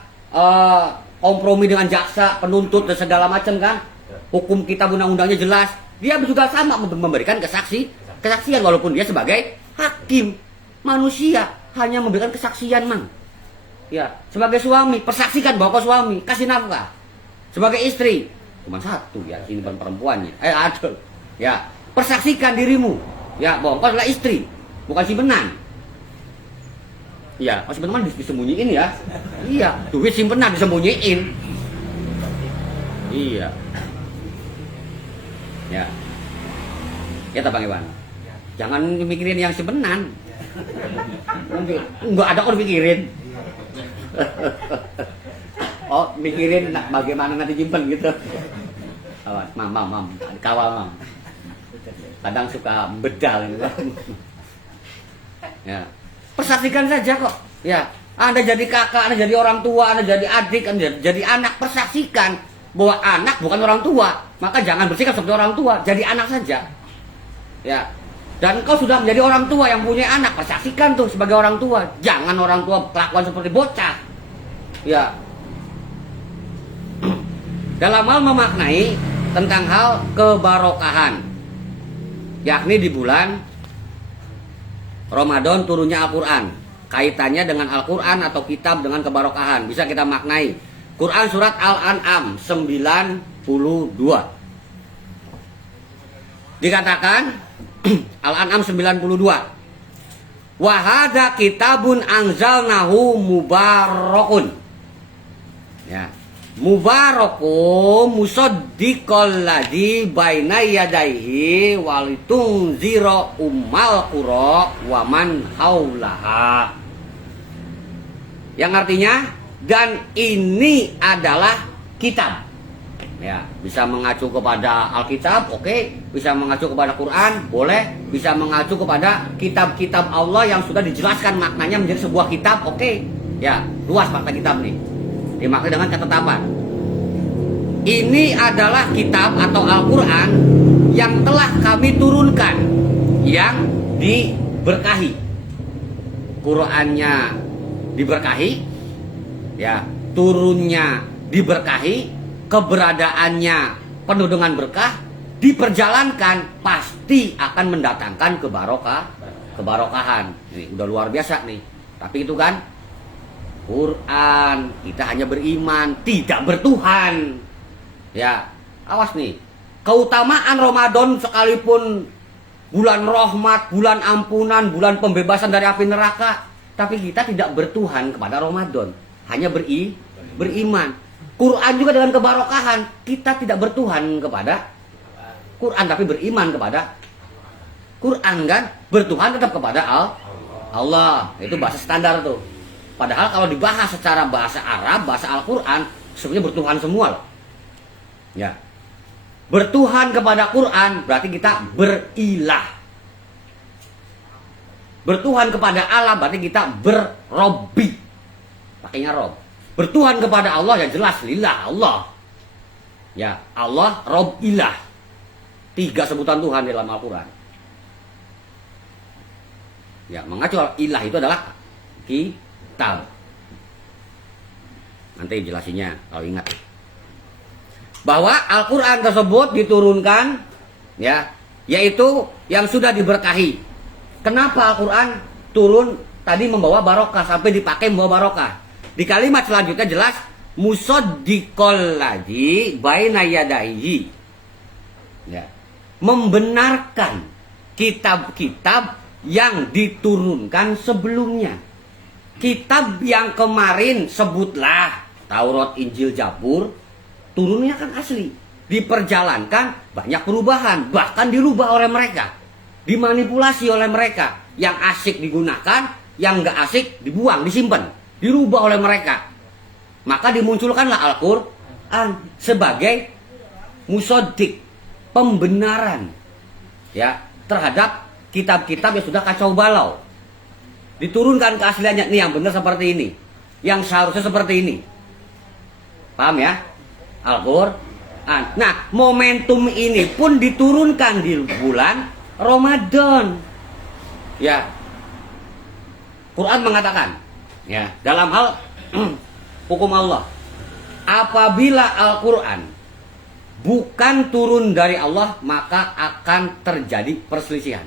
kompromi dengan jaksa, penuntut dan segala macam kan. Hukum kita undang-undangnya jelas. Dia juga sama memberikan kesaksian walaupun dia sebagai hakim. Manusia hanya memberikan kesaksian, mang. Ya, sebagai suami persaksikan bahwa kau suami, kasih nafkah. Sebagai istri cuma satu, ya ini perempuannya. Ada. Ya, persaksikan dirimu. Ya, bahwa kau adalah istri, bukan simpenan. Iya, simpenan disembunyiin ya. Iya, duit simpenan disembunyiin. Iya. Ya. Ya tak Bang Iwan. Jangan mikirin yang simpenan. Enggak ada kok dipikirin. Oh, mikirin bagaimana nanti simpen gitu. Awas, mam. Kawal, mam. Kadang suka bedal gitu. Ya. Persaksikan saja kok. Ya, Anda jadi kakak, Anda jadi orang tua, Anda jadi adik, Anda jadi anak, persaksikan bahwa anak bukan orang tua. Maka jangan bersikap seperti orang tua, jadi anak saja. Ya. Dan kau sudah menjadi orang tua yang punya anak, persaksikan tuh sebagai orang tua. Jangan orang tua kelakuan seperti bocah. Ya. Dalam hal memaknai tentang hal kebarokahan, yakni di bulan Ramadan turunnya Al-Quran, kaitannya dengan Al-Quran atau kitab dengan kebarokahan, bisa kita maknai. Quran surat Al-An'am 92 dikatakan Al-An'am 92, wa hadza kitabun anzalnahu mubarakun. Ya, mubarakum musaddiqal ladzi baina yadayhi walitunzira ummal qura wa man haulaha. Yang artinya, dan ini adalah kitab. Ya, bisa mengacu kepada Alkitab, oke. Bisa mengacu kepada Quran, boleh. Bisa mengacu kepada kitab-kitab Allah yang sudah dijelaskan maknanya menjadi sebuah kitab, oke. Ya, luas makna kitab nih. Dimaknai dengan ketetapan. Ini adalah kitab atau Al-Quran yang telah kami turunkan, yang diberkahi. Qurannya diberkahi, ya, turunnya diberkahi, keberadaannya penuh dengan berkah, diperjalankan pasti akan mendatangkan kebarokahan. Ini udah luar biasa nih. Tapi itu kan Quran, kita hanya beriman, tidak bertuhan. Ya, awas nih. Keutamaan Ramadan sekalipun bulan rahmat, bulan ampunan, bulan pembebasan dari api neraka, tapi kita tidak bertuhan kepada Ramadan, hanya beriman. Quran juga dengan kebarokahan, kita tidak bertuhan kepada Quran tapi beriman kepada Quran kan, bertuhan tetap kepada Allah. Itu bahasa standar tuh. Padahal kalau dibahas secara bahasa Arab, bahasa Al-Quran, sebenarnya bertuhan semua loh. Ya. Bertuhan kepada Quran berarti kita berilah. Bertuhan kepada Allah berarti kita berrobi. Pakainya rob. Bertuhan kepada Allah ya jelas lillah Allah. Ya, Allah, Rob, Ilah. 3 sebutan Tuhan dalam Al-Quran. Ya, mengacu ilah itu adalah kitab. Nanti jelasinnya kalau ingat. bahwa Al-Quran tersebut diturunkan, ya, yaitu yang sudah diberkahi. Kenapa Al-Quran turun tadi membawa barokah, sampai dipakai membawa barokah? Di kalimat selanjutnya jelas musaddiqol ladzi baina yadayhi, ya, membenarkan kitab-kitab yang diturunkan sebelumnya. Kitab yang kemarin sebutlah Taurat, Injil, Zabur, turunnya kan asli. Diperjalankan banyak perubahan, bahkan dirubah oleh mereka, dimanipulasi oleh mereka. Yang asik digunakan, yang nggak asik dibuang, disimpan, dirubah oleh mereka. Maka dimunculkanlah Al-Quran sebagai musaddiq, pembenaran, ya, terhadap kitab-kitab yang sudah kacau balau. Diturunkan keasliannya, nih yang benar seperti ini, yang seharusnya seperti ini. Paham ya? Al-Quran. Nah, momentum ini pun diturunkan di bulan Ramadan. Ya. Quran mengatakan, ya, dalam hal hukum Allah, apabila Al-Quran bukan turun dari Allah, maka akan terjadi perselisihan.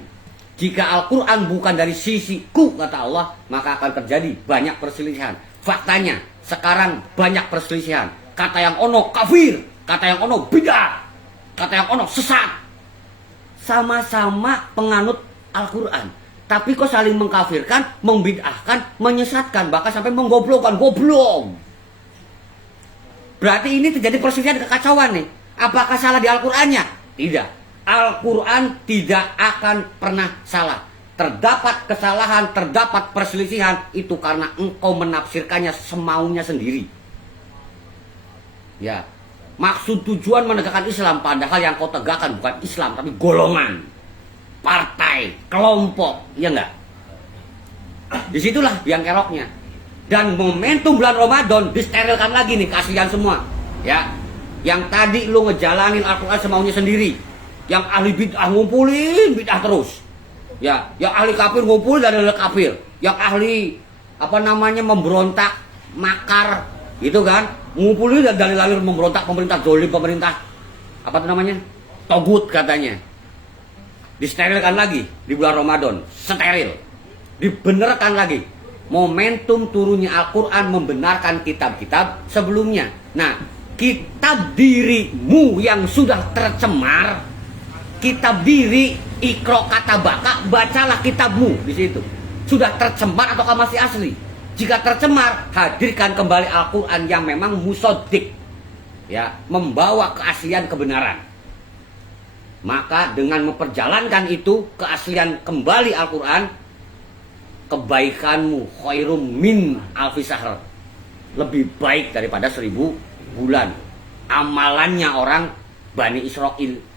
Jika Al-Quran bukan dari sisiku, kata Allah, maka akan terjadi banyak perselisihan. Faktanya, sekarang banyak perselisihan. Kata yang ono kafir, kata yang ono bidah, kata yang ono sesat. Sama-sama penganut Al-Quran, tapi kok saling mengkafirkan, membid'ahkan, menyesatkan, bahkan sampai menggoblokkan, goblok. Berarti ini terjadi perselisihan, kekacauan nih. Apakah salah di Al-Qur'annya? Tidak. Al-Quran tidak akan pernah salah. Terdapat kesalahan, terdapat perselisihan, itu karena engkau menafsirkannya semaunya sendiri. Ya, maksud tujuan menegakkan Islam, padahal yang kau tegakkan bukan Islam, tapi golongan, partai, kelompok, ya enggak? Disitulah biang keroknya. Dan momentum bulan Ramadan disterilkan lagi nih, kasihan semua. Ya, yang tadi lu ngejalanin Al-Quran semaunya sendiri, yang ahli bid'ah ngumpulin bid'ah terus. Ya, yang ahli kafir ngumpul dan ahli kafir, yang ahli apa namanya memberontak, makar, gitu kan, ngumpulin dan dalil-dalil memberontak pemerintah, zolim pemerintah, apa itu namanya, togut katanya. Disterilkan lagi di bulan Ramadan, steril, dibenarkan lagi. Momentum turunnya Al-Quran membenarkan kitab-kitab sebelumnya. Nah, kitab dirimu yang sudah tercemar, kitab diri Iqra kata baka, bacalah kitabmu di situ. Sudah tercemar ataukah masih asli? Jika tercemar, hadirkan kembali Al-Quran yang memang musaddiq, ya, membawa keaslian kebenaran. Maka dengan memperjalankan itu, keaslian kembali Al-Quran, kebaikanmu khairum min alfi syahr, lebih baik daripada 1000 bulan. Amalannya orang Bani Israel.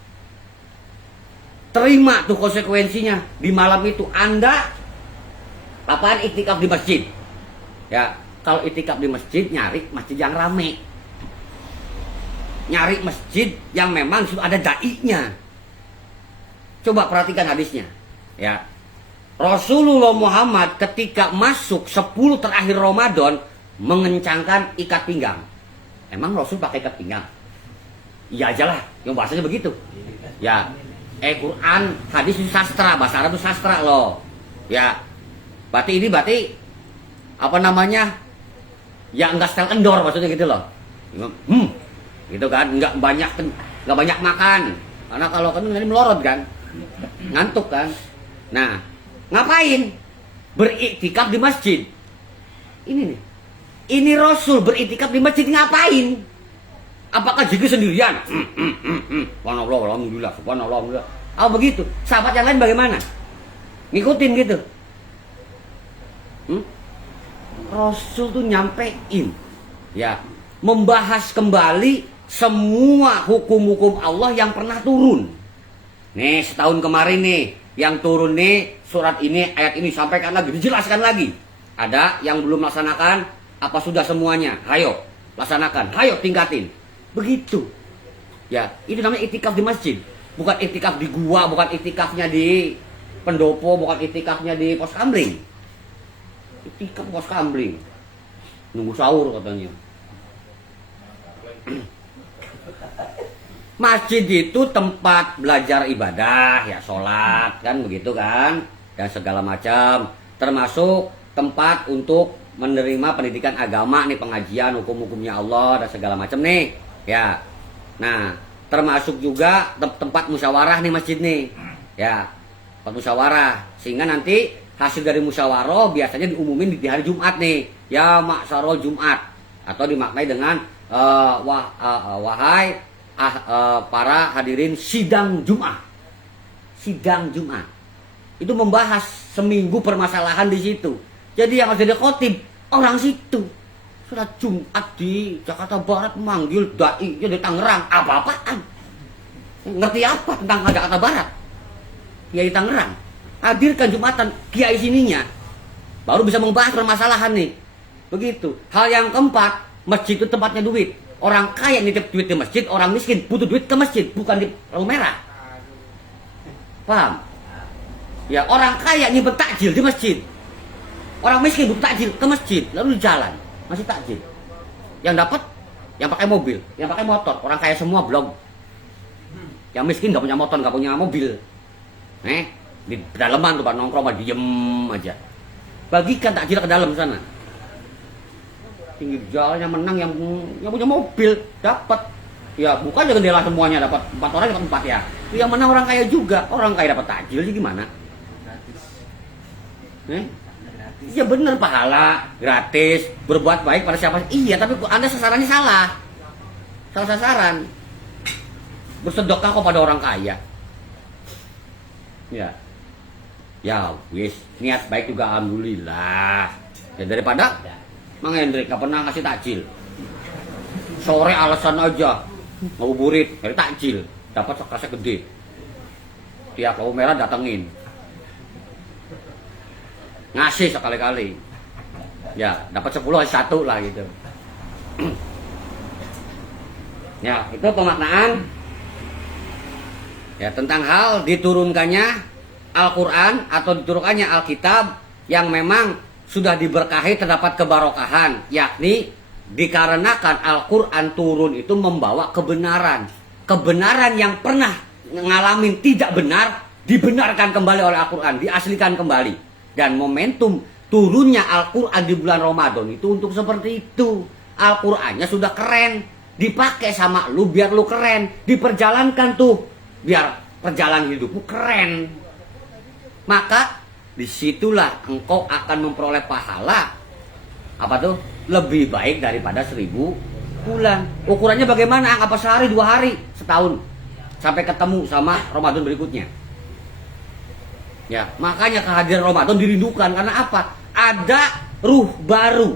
Terima tuh konsekuensinya. Di malam itu Anda apaan, iktikaf di masjid. Ya, kalau iktikaf di masjid, nyari masjid yang rame, nyari masjid yang memang sudah ada dai-nya. Coba perhatikan hadisnya, ya. Rasulullah Muhammad ketika masuk 10 terakhir Ramadan mengencangkan ikat pinggang. Emang Rasul pakai ikat pinggang? Iya aja lah, yang bahasanya begitu. Ya, Quran, hadis itu sastra, bahasa Arab itu sastra loh. Ya, berarti apa namanya? Ya enggak style kendor maksudnya gitu loh. Gitu kan, enggak banyak makan. Karena kalau kan ini melorot kan, ngantuk kan. Nah, ngapain? Beriktikaf di masjid. Ini nih. Ini Rasul beriktikaf di masjid ngapain? Apakah zikir sendirian? Subhanallah, alhamdulillah, subhanallah, alhamdulillah. Oh begitu. Sahabat yang lain bagaimana? Ngikutin gitu. Rasul tuh nyampein, ya, membahas kembali semua hukum-hukum Allah yang pernah turun. Nih setahun kemarin nih, yang turun nih surat ini, ayat ini, sampaikan lagi, dijelaskan lagi. Ada yang belum melaksanakan, apa sudah semuanya? Ayo laksanakan, ayo tingkatin. Begitu. Ya, itu namanya iktikaf di masjid. Bukan iktikaf di gua, bukan iktikafnya di pendopo, bukan iktikafnya di pos kamling. Iktikaf pos kamling. Nunggu sahur katanya. Masjid itu tempat belajar ibadah, ya sholat kan begitu kan, dan segala macam, termasuk tempat untuk menerima pendidikan agama nih, pengajian hukum-hukumnya Allah dan segala macam nih, ya. Nah, termasuk juga tempat musyawarah nih masjid nih, ya, tempat musyawarah, sehingga nanti hasil dari musyawarah biasanya diumumin di hari Jumat nih, ya maksarul Jumat, atau dimaknai dengan wahai para hadirin sidang Jumat. Sidang Jumat itu membahas seminggu permasalahan di situ. Jadi yang harus jadi khotib orang situ. Sholat Jumat di Jakarta Barat manggil dai di Tangerang, apa-apaan? Ngerti apa tentang Jakarta Barat? Kiai Tangerang hadirkan Jumatan kiai sininya, baru bisa membahas permasalahan nih. Begitu. Hal yang keempat, masjid itu tempatnya duit. Orang kaya nitip duit di masjid, orang miskin butuh duit ke masjid, bukan di lampu merah. Paham? Ya, orang kaya nyimpen takjil di masjid. Orang miskin butuh takjil ke masjid, lalu di jalan masih takjil. Yang dapat yang pakai mobil, yang pakai motor, orang kaya semua belum. Yang miskin nggak punya motor, nggak punya mobil. Di pedalaman tuh Pak nongkrong mah diem aja. Bagikan takjil ke dalam sana. Pinggir jalannya menang yang punya mobil dapat. Ya bukan jendela semuanya dapat 4 orang dapat 4 ya. Yang menang orang kaya juga. Orang kaya dapat takjil sih gimana? Ya bener, pahala gratis, berbuat baik pada siapa? Iya, tapi Anda sasarannya salah. Salah sasaran. Bersedekah kepada orang kaya. Ya. Ya wis, niat baik juga alhamdulillah. Ya daripada Mang Hendrik gak pernah ngasih takjil. Sore alasan aja ngabuburit, dari takjil, dapat sekrasnya gede. Tiap lampu merah datengin. Ngasih sekali-kali. Ya, dapat 10 kasih 1 lah gitu. Ya, itu pemaknaan ya tentang hal diturunkannya Al-Quran atau diturunkannya Alkitab yang memang sudah diberkahi terdapat kebarokahan, yakni dikarenakan Al-Quran turun itu membawa kebenaran. Kebenaran yang pernah ngalamin tidak benar dibenarkan kembali oleh Al-Quran, diaslikan kembali. Dan momentum turunnya Al-Quran di bulan Ramadan itu untuk seperti itu. Al-Qurannya sudah keren, dipakai sama lu biar lu keren, diperjalankan tuh biar perjalanan hidupmu keren. Maka disitulah engkau akan memperoleh pahala apa tuh lebih baik daripada 1000 bulan. Ukurannya bagaimana? Apa sehari, 2 hari, setahun sampai ketemu sama Ramadan berikutnya. Ya, makanya kehadiran Ramadan dirindukan karena apa? Ada ruh baru.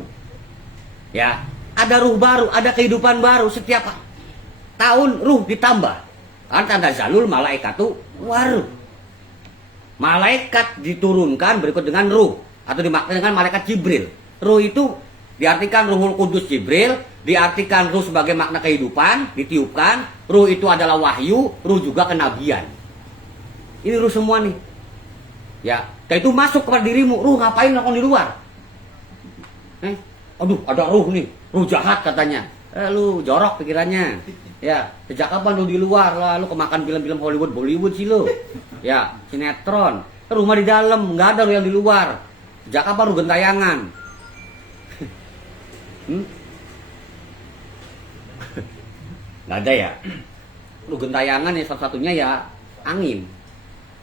Ya, ada ruh baru, ada kehidupan baru setiap tahun ruh ditambah. Kan tanda zalul malaikatu waruh. Malaikat diturunkan berikut dengan ruh atau dimaknai dengan malaikat Jibril. Ruh itu diartikan Ruhul Kudus Jibril, diartikan ruh sebagai makna kehidupan, ditiupkan. Ruh itu adalah wahyu, ruh juga kenabian. Ini ruh semua nih. Ya, dan itu masuk kepada dirimu. Ruh ngapain lakukan di luar? Aduh, ada ruh nih, ruh jahat katanya. Lu jorok pikirannya. Ya, sejak kapan lu di luar lah? Lu kemakan film-film Bollywood sih lu. Ya, sinetron. Rumah di dalam, nggak ada lu yang di luar. Sejak kapan lu gentayangan? Nggak ada ya? Lu gentayangan ya satu-satunya ya angin.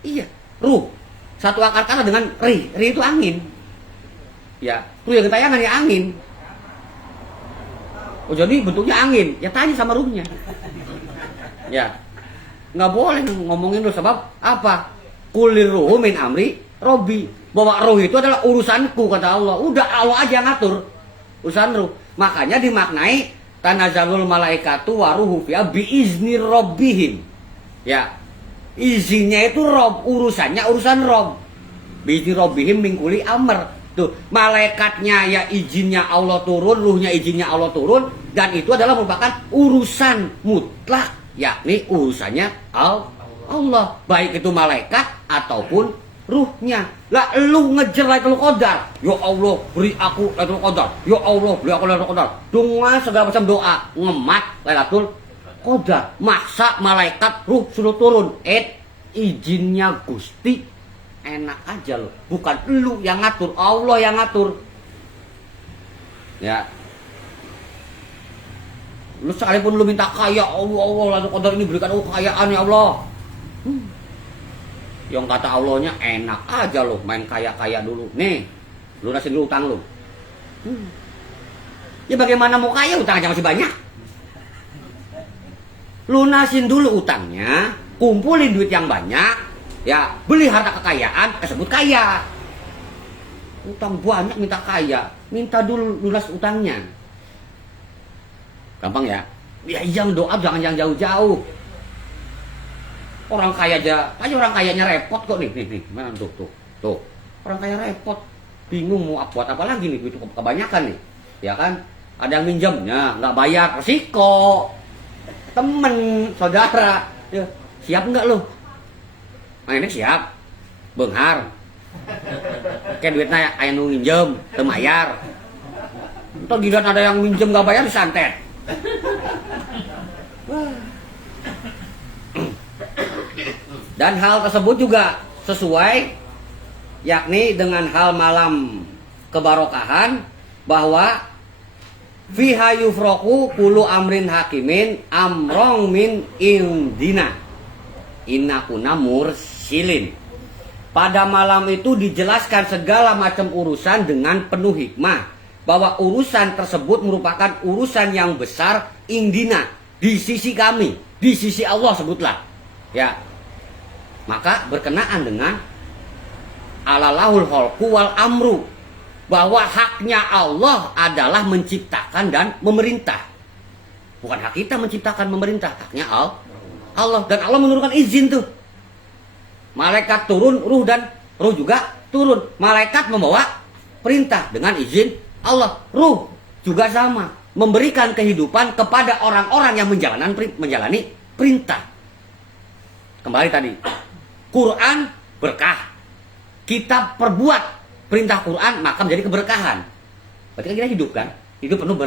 Iya, ruh. Satu akar kata dengan ri itu angin. Ya, ruh yang gentayangan ya angin. Oh jadi bentuknya angin, ya tanya sama ruhnya. Ya, nggak boleh ngomongin ruh sebab apa? Kulir ruhu min amri Robi. Bahwa ruh itu adalah urusanku kata Allah. Udah Allah aja ngatur urusan ruh. Makanya dimaknai tanazalul malaikatu waruhu fiha biizni robbihim. Ya, izinnya itu Rob, urusannya urusan Rob. Biizni robbihim mingkuli amr. Tuh, malaikatnya ya izinnya Allah turun, ruhnya izinnya Allah turun, dan itu adalah merupakan urusan mutlak, yakni urusannya Allah, baik itu malaikat ataupun ruhnya. Lah lu ngejar Lailatul Qadar, ya Allah beri aku Lailatul Qadar, ya Allah beri aku Lailatul Qadar. Doa segala macam doa, ngemat Lailatul Qadar, maksa malaikat ruh suruh turun. Izinnya Gusti, enak aja loh. Bukan lu yang ngatur, Allah yang ngatur. Ya. Lu sekalipun lu minta kaya, Allah lalu Qadar ini berikan kekayaan ya Allah. Yang kata Allahnya enak aja loh, main kaya-kaya dulu. Nih, lunasin dulu utang lu. Ya bagaimana mau kaya, utang aja masih banyak. Lunasin dulu utangnya, kumpulin duit yang banyak, ya beli harta kekayaan, tersebut kaya. Utang banyak minta kaya, minta dulu lunas utangnya. Gampang ya? Ya iya, doa jangan yang jauh-jauh. Orang kaya aja orang kayanya repot kok nih. Mana tuh. Orang kaya repot, bingung mau buat apa lagi nih, itu kebanyakan nih. Ya kan? Ada yang minjemnya, nggak bayar, resiko. Temen, saudara, ya, siap nggak lo? Ini siap, benghar. Kayak duitnya ayah nu minjem, temayar. Ntar giliran ada yang minjem nggak bayar disantet. Dan hal tersebut juga sesuai, yakni dengan hal malam kebarokahan, bahwa fiha yufroku kulu amrin hakimin amrong min indina inna kuna mursilin. Pada malam itu dijelaskan segala macam urusan dengan penuh hikmah, bahwa urusan tersebut merupakan urusan yang besar indina, di sisi kami, di sisi Allah sebutlah. Ya. Maka berkenaan dengan alalahul khalqu wal amru, bahwa haknya Allah adalah menciptakan dan memerintah. Bukan hak kita menciptakan memerintah, haknya Allah. Dan Allah menurunkan izin tuh. Malaikat turun, ruh juga turun. Malaikat membawa perintah dengan izin Allah. Ruh juga sama, memberikan kehidupan kepada orang-orang yang menjalani perintah. Kembali tadi, Quran berkah. Kita perbuat perintah Quran, maka menjadi keberkahan. Berarti kan kita hidup kan? Hidup penuh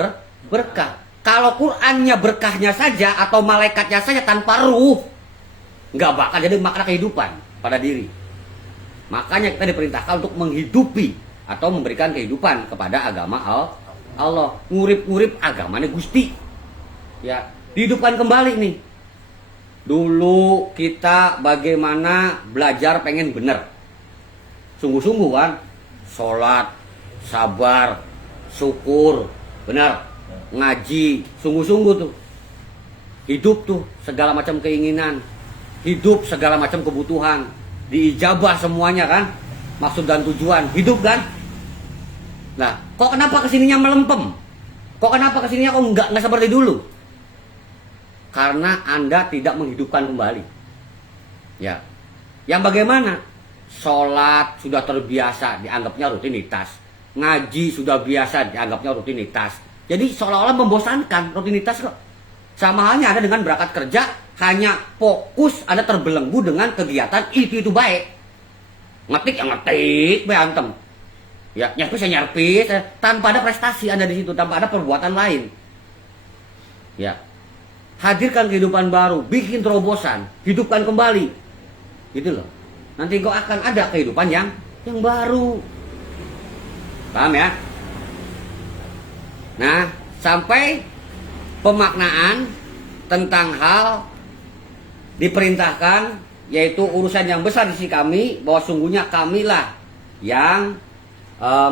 berkah. Kalau Qurannya berkahnya saja atau malaikatnya saja tanpa ruh, nggak bakal jadi makna kehidupan pada diri. Makanya kita diperintahkan untuk menghidupi atau memberikan kehidupan kepada agama Allah. Ngurip-ngurip agamanya Gusti. Ya, dihidupkan kembali nih. Dulu kita bagaimana belajar pengen bener. Sungguh-sungguh kan? Sholat, sabar, syukur, benar, ngaji, sungguh-sungguh tuh. Hidup tuh segala macam keinginan, hidup segala macam kebutuhan, diijabah semuanya kan, maksud dan tujuan, hidup kan. Nah, kok kenapa kesininya melempem? Kok kenapa kesininya kok nggak seperti dulu? Karena Anda tidak menghidupkan kembali. Ya, yang bagaimana? Sholat sudah terbiasa dianggapnya rutinitas, ngaji sudah biasa dianggapnya rutinitas. Jadi seolah-olah membosankan rutinitas kok. Sama halnya ada dengan berangkat kerja, hanya fokus Anda terbelenggu dengan kegiatan itu baik. Ngetik ya ngetik, berantem. Ya nyarpis ya nyarpis, tanpa ada prestasi Anda di situ, tanpa ada perbuatan lain. Ya, hadirkan kehidupan baru, bikin terobosan, hidupkan kembali, gitu loh. Nanti kau akan ada kehidupan yang baru. Paham ya? Nah, sampai pemaknaan tentang hal diperintahkan, yaitu urusan yang besar di sisi kami, bahwa sungguhnya kamilah yang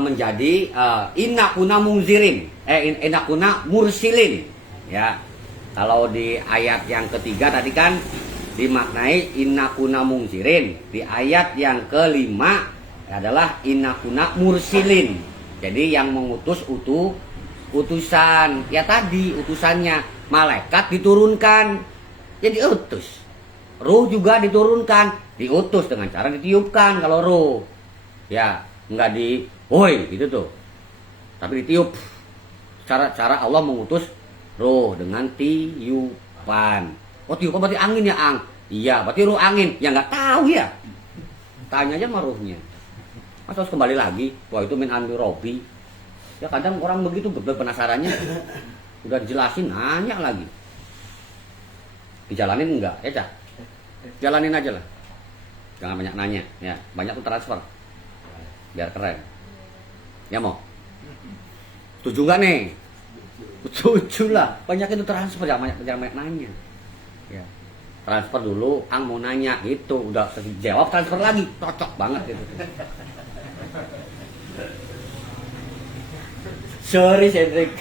menjadi inna kuna munzirin, inna kuna mursilin. Ya, kalau di ayat yang ketiga tadi kan dimaknai inna kuna munzirin. Di ayat yang kelima adalah inna kuna mursilin. Jadi yang mengutus utusan. Ya tadi utusannya malaikat diturunkan, jadi utus. Ruh juga diturunkan, diutus dengan cara ditiupkan kalau ruh. Ya, enggak woi gitu tuh. Tapi ditiup. Cara Allah mengutus ruh dengan tiupan. Oh tiupan berarti angin ya, Ang? Iya, berarti ruh angin. Ya nggak tahu ya. Tanya aja sama ruhnya. Masa harus kembali lagi? Wah itu min amri Robbi. Ya kadang orang begitu penasarannya. Udah dijelasin, nanya lagi. Dijalanin enggak? Ya Cak, jalanin aja lah, jangan banyak nanya ya, banyak tuh transfer biar keren ya. Mau setuju nggak nih? Setuju lah, banyak itu transfer, jangan banyak nanya ya. Transfer dulu, Ang mau nanya itu udah jawab, transfer lagi, cocok banget itu. Sorry Cedric.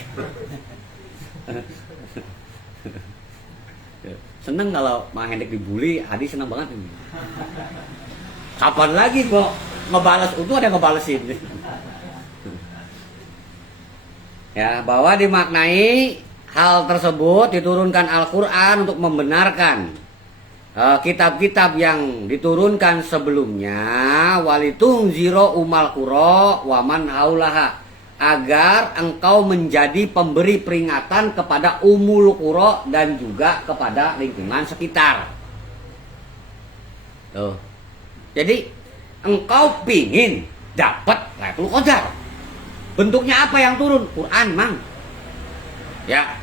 Seneng kalau Mang Hendrik dibully, Adi seneng banget ini. Kapan lagi kok ngebales, itu ada yang ngebalesin. Ya, bahwa dimaknai hal tersebut diturunkan Al-Quran untuk membenarkan kitab-kitab yang diturunkan sebelumnya, walitung ziro umal kuro waman haulaha, agar engkau menjadi pemberi peringatan kepada umul qura dan juga kepada lingkungan sekitar. Tuh. Jadi engkau pingin dapat Lailatul Qadar. Bentuknya apa yang turun? Quran, Mang. Ya.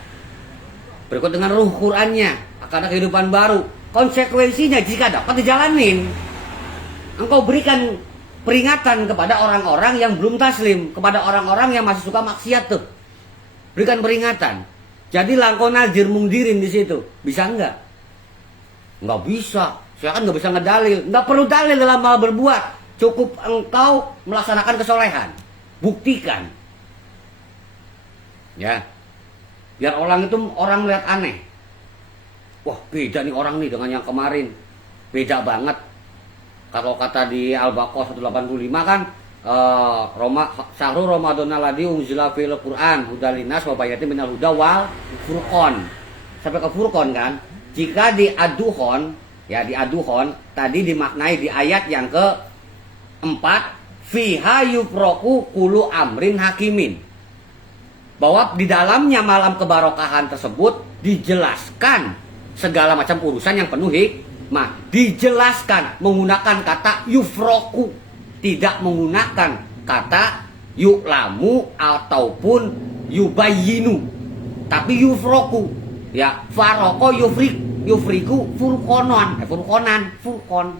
Berikut dengan ruh Qurannya akan ada kehidupan baru. Konsekuensinya jika dapat dijalanin, engkau berikan peringatan kepada orang-orang yang belum taslim, kepada orang-orang yang masih suka maksiat tuh. Berikan peringatan. Jadi langkau nazir mungdirin di situ. Bisa enggak? Enggak bisa. Saya kan enggak bisa ngedalil. Enggak perlu dalil dalam hal berbuat. Cukup engkau melaksanakan kesolehan. Buktikan. Ya. Biar orang itu orang lihat aneh. Wah, beda nih orang nih dengan yang kemarin. Beda banget. Kalau kata di Al-Baqarah 185 kan Syahrul Ramadan alladzi unzila fil Qur'an hudal linnas wa bayyinatin minal huda wal furqan. Sampai ke Furqan kan. Jika di Ad-Dukhon, ya di Ad-Dukhon tadi dimaknai di ayat yang ke-4, fiha yufraqu kullu amrin hakimin. Bahwa di dalamnya malam kebarokahan tersebut dijelaskan segala macam urusan yang penuh dijelaskan menggunakan kata yufroku, tidak menggunakan kata yuklamu ataupun yubayinu, tapi yufroku. Ya, faroko yufriku furqonan, furqon.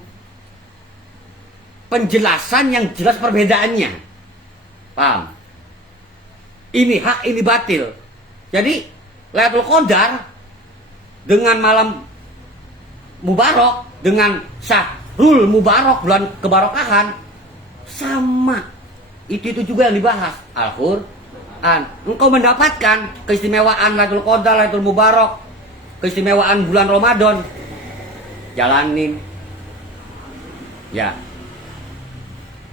Penjelasan yang jelas perbedaannya. Paham? Ini hak, ini batil. Jadi Lailatul Qadar dengan malam Mubarak, dengan Syahrul Mubarak, bulan kebarokahan, sama. Itu juga yang dibahas Al-Quran. Engkau mendapatkan keistimewaan Lailatul Qadar, Lailatul Mubarak, keistimewaan bulan Ramadan, jalanin. Ya.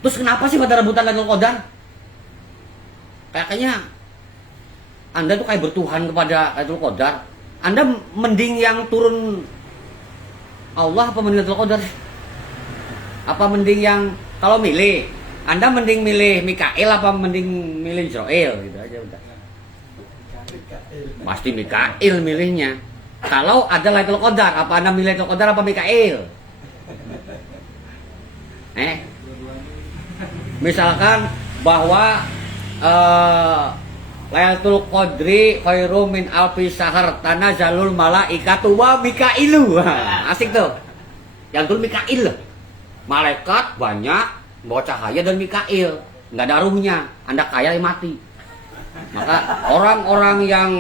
Terus kenapa sih pada rebutan Lailatul Qadar? Kayaknya Anda tuh kayak bertuhan kepada Lailatul Qadar. Anda mending yang turun Allah apa mending Lailatul Qadar? Apa mending yang, kalau milih, Anda mending milih Mikail apa mending milih Israel gitu aja udah. Pasti Mikail milihnya. Kalau ada Lailatul Qadar, apa Anda milih Lailatul Qadar apa Mikail? Misalkan bahwa Lailatul Qadri khairum min alfi syahr tanazzalul malaikatu wa mikailu. Asik tuh. Yang turun Mikail. Malaikat banyak bawa cahaya dan Mikail. Enggak ada ruhnya. Anda kaya mati. Maka orang-orang yang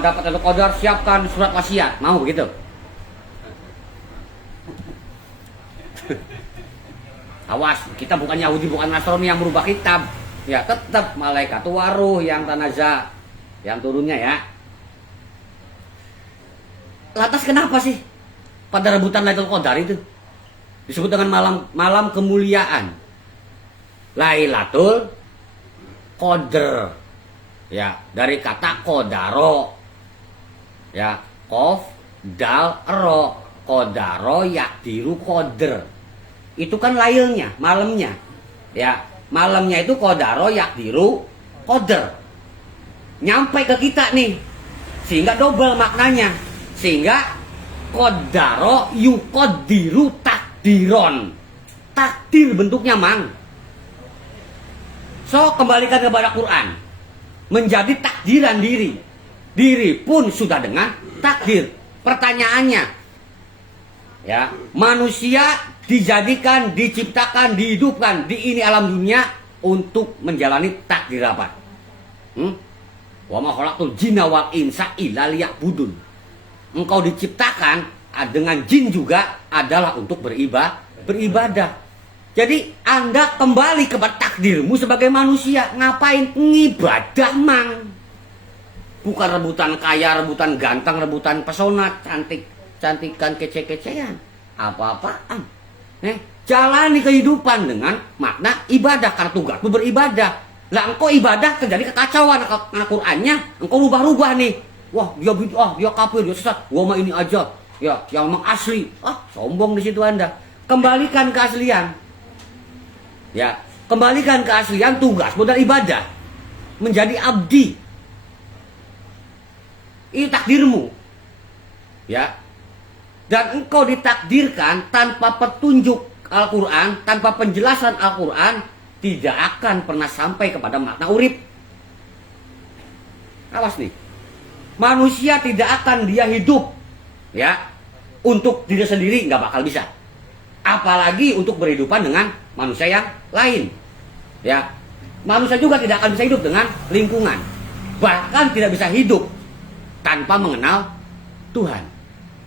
dapat Lailatul Qadar siapkan surat wasiat. Mau begitu? Awas, kita bukan Yahudi, bukan Nasrani yang merubah kitab. Ya tetap malaikat waruh yang tanaza yang turunnya ya. Lantas kenapa sih pada rebutan Lailatul Qadar itu disebut dengan malam kemuliaan? Lailatul Qadar. Ya, dari kata qadaro. Ya, qaf dal ro, qadaro yakdiru qadar. Itu kan lailnya, malamnya. Ya, malamnya itu qadaro yakdiru qadar. Nyampe ke kita nih. Sehingga double maknanya. Sehingga qadaro yuqaddiru takdiron. Takdir bentuknya, Mang. So, kembalikan kepada Quran. Menjadi takdiran diri. Diri pun sudah dengan takdir. Pertanyaannya, ya, manusia dijadikan, diciptakan, dihidupkan di ini alam dunia untuk menjalani takdir apa? Wa ma khalaqtul jinna wal insa illa liya'budun. Engkau diciptakan dengan jin juga adalah untuk beribadah. Jadi Anda kembali kepada takdirmu sebagai manusia. Ngapain? Ngibadah mang. Bukan rebutan kaya, rebutan ganteng, rebutan pesona, cantikan, kece-kecean. Apa-apaan. Jalani kehidupan dengan makna ibadah. Karena tugasmu beribadah. Lah engkau ibadah terjadi kekacauan karena Qur'annya. Engkau rubah-rubah nih. Wah dia bid'ah, dia kafir, dia sesat. Gua mah ini aja. Ya yang memang asli. Sombong di situ Anda. Kembalikan keaslian. Ya, kembalikan keaslian tugasmu dan ibadah. Menjadi abdi. Ini takdirmu. Ya. Dan engkau ditakdirkan tanpa petunjuk Al-Quran, tanpa penjelasan Al-Quran, tidak akan pernah sampai kepada makna urip. Awas nih. Manusia tidak akan dia hidup. Ya. Untuk diri sendiri nggak bakal bisa. Apalagi untuk berhidupan dengan manusia yang lain. Ya. Manusia juga tidak akan bisa hidup dengan lingkungan. Bahkan tidak bisa hidup tanpa mengenal Tuhan.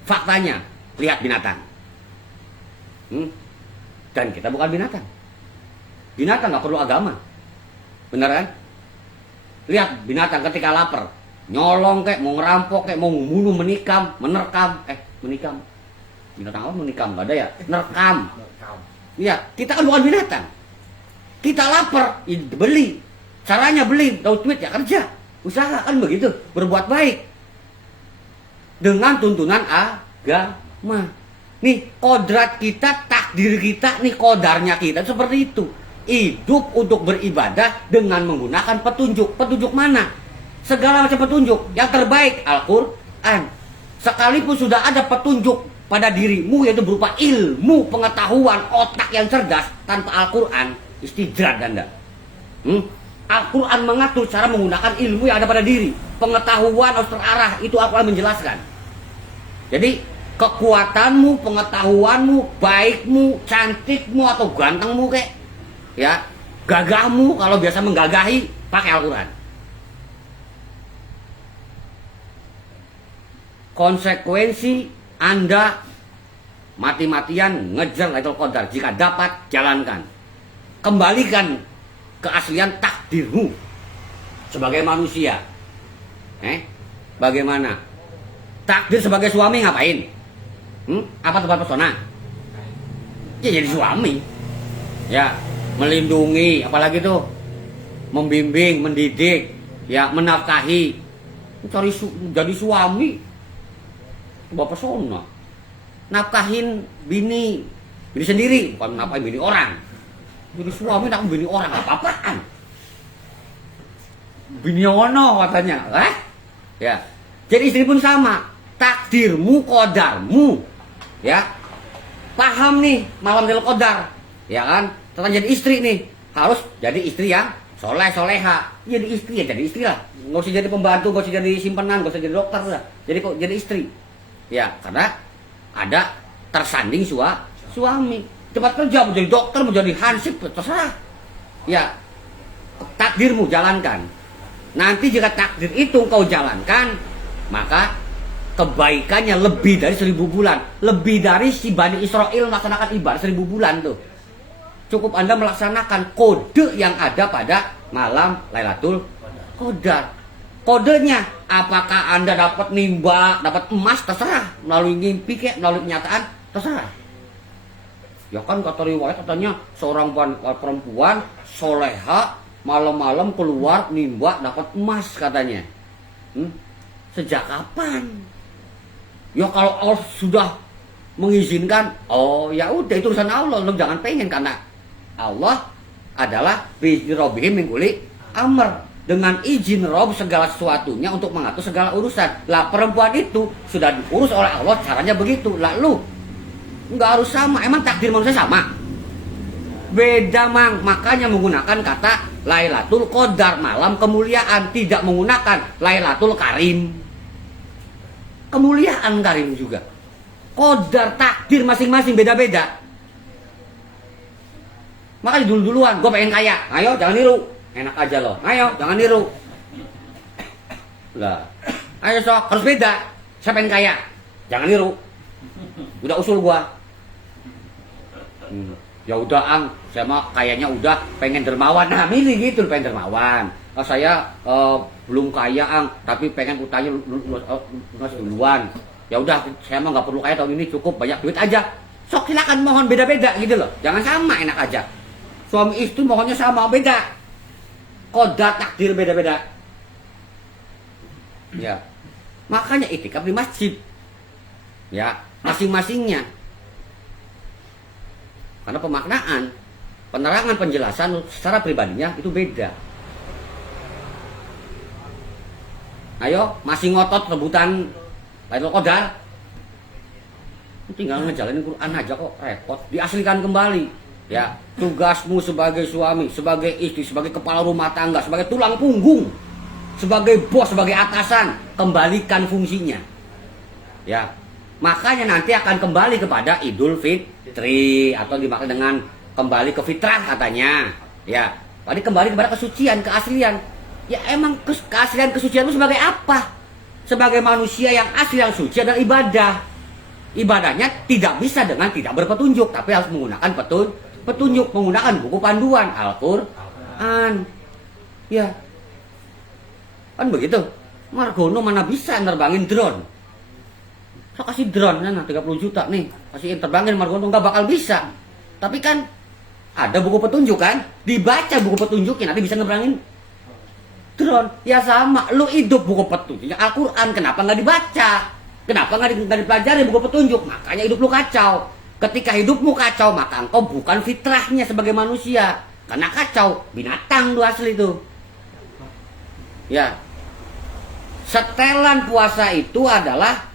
Faktanya, lihat binatang. Dan kita bukan binatang. Binatang nggak perlu agama. Benar kan? Lihat binatang ketika lapar. Nyolong kek, mau ngerampok kek, mau membunuh, menikam, menerkam. Menikam. Binatang apa menikam? Gak ada ya? Nerkam. Iya, kita kan bukan binatang. Kita lapar, beli. Caranya beli, dapat duit ya kerja. Usaha kan begitu, berbuat baik. Dengan tuntunan agama. Nih, kodrat kita, takdir kita, nih kodarnya kita seperti itu. Hidup untuk beribadah dengan menggunakan petunjuk. Petunjuk mana? Segala macam petunjuk. Yang terbaik Al-Quran. Sekalipun sudah ada petunjuk pada dirimu, yaitu berupa ilmu, pengetahuan, otak yang cerdas, tanpa Al-Quran, istijrad Anda. Al-Quran mengatur cara menggunakan ilmu yang ada pada diri. Pengetahuan harus terarah, itu Al-Quran menjelaskan. Jadi kekuatanmu, pengetahuanmu, baikmu, cantikmu atau gantengmu kek, ya, gagahmu, kalau biasa menggagahi, pakai Al-Quran. Konsekuensi Anda mati-matian ngejar Lailatul Qadar, jika dapat jalankan. Kembalikan keaslian takdirmu sebagai manusia. Bagaimana? Takdir sebagai suami ngapain? Apa tempat pesona? Ya jadi suami. Ya, melindungi, apalagi tuh membimbing, mendidik, ya, menafkahi. Jadi suami. Bapak pesona. Nafkahin bini sendiri, bukan nafkahin bini orang. Jadi suami nak bini orang apa-apaan? Bini ono katanya, Ya. Jadi istri pun sama. Takdirmu, kodarmu, ya. Paham nih malam Lailatul Qadar, ya kan? Tentang jadi istri nih, harus jadi istri yang soleha. Jadi istri ya jadi istri lah. Nggak usah jadi pembantu, nggak usah jadi simpenan, nggak usah jadi dokter lah. Jadi istri. Ya, karena ada tersanding suami. Tempat kerja mau jadi dokter, mau jadi hansip, terserah. Ya, takdirmu jalankan. Nanti jika takdir itu kau jalankan, maka kebaikannya lebih dari 1000 bulan. Lebih dari si Bani Israel melaksanakan ibadah 1000 bulan tuh. Cukup Anda melaksanakan kode yang ada pada malam Lailatul Qadar. Kodenya, apakah Anda dapat nimba, dapat emas, terserah. Melalui mimpi kek, melalui kenyataan, terserah. Ya kan kata riwayat katanya seorang perempuan soleha malam-malam keluar nimba dapat emas katanya. Sejak kapan? Ya kalau Allah sudah mengizinkan, oh ya udah itu urusan Allah, lu jangan pengen, karena Allah adalah bi'izni rabbihim min kulli amr. Dengan izin Rob segala sesuatunya untuk mengatur segala urusan. Lah perempuan itu sudah diurus oleh Allah, caranya begitu. Lalu nggak harus sama. Emang takdir manusia sama? Beda mang. Makanya menggunakan kata Lailatul Qadar, malam kemuliaan, tidak menggunakan Lailatul Karim. kemuliaan karim juga. Qadar takdir masing-masing beda-beda. Makanya dulu-duluan gue pengen kaya. Ayo jangan niru. Enak aja loh. Ayo jangan niru. Lah, ayo sok harus beda. Saya pengen kaya. Jangan niru. Udah usul gua. Ya udah ang, saya mah kayaknya udah pengen dermawan. Nah, milih gitu pengen dermawan. Saya belum kaya ang, tapi pengen utangnya lunas duluan. Ya udah, saya mah nggak perlu kaya tahun ini, cukup banyak duit aja. Sok silakan mohon beda-beda gitu loh. Jangan sama, enak aja. Suami istri mohonnya sama, beda. Qadar takdir beda-beda. Ya. Makanya itikaf di masjid. Ya, masing-masingnya. Karena pemaknaan, penerangan, penjelasan secara pribadinya itu beda. Ayo, masih ngotot rebutan Lailatul Qadar. Tinggal ngejalanin Quran aja kok, repot. Diaslikan kembali. Ya, tugasmu sebagai suami, sebagai istri, sebagai kepala rumah tangga, sebagai tulang punggung, sebagai bos, sebagai atasan, kembalikan fungsinya. Ya, makanya nanti akan kembali kepada Idul Fitri atau dimaksud dengan kembali ke fitrah katanya. Ya, tadi kembali kepada kesucian, keaslian. Ya emang keaslian kesucian itu sebagai apa? Sebagai manusia yang asli, yang suci adalah ibadah. Ibadahnya tidak bisa dengan tidak berpetunjuk, tapi harus menggunakan petunjuk, menggunakan buku panduan Al-Quran. Ya, kan begitu. Margono mana bisa nerbangin drone? Saya kasih drone kan 30 juta nih, kasih terbangin Margono, nggak bakal bisa. Tapi kan ada buku petunjuk kan, dibaca buku petunjuknya nanti bisa nerbangin drone. Ya sama, lu hidup buku petunjuknya Al-Quran, kenapa nggak dibaca? Kenapa nggak dipelajari buku petunjuk? Makanya hidup lu kacau. Ketika hidupmu kacau, maka engkau bukan fitrahnya sebagai manusia. Karena kacau, binatang lu asli itu. Ya, setelan puasa itu adalah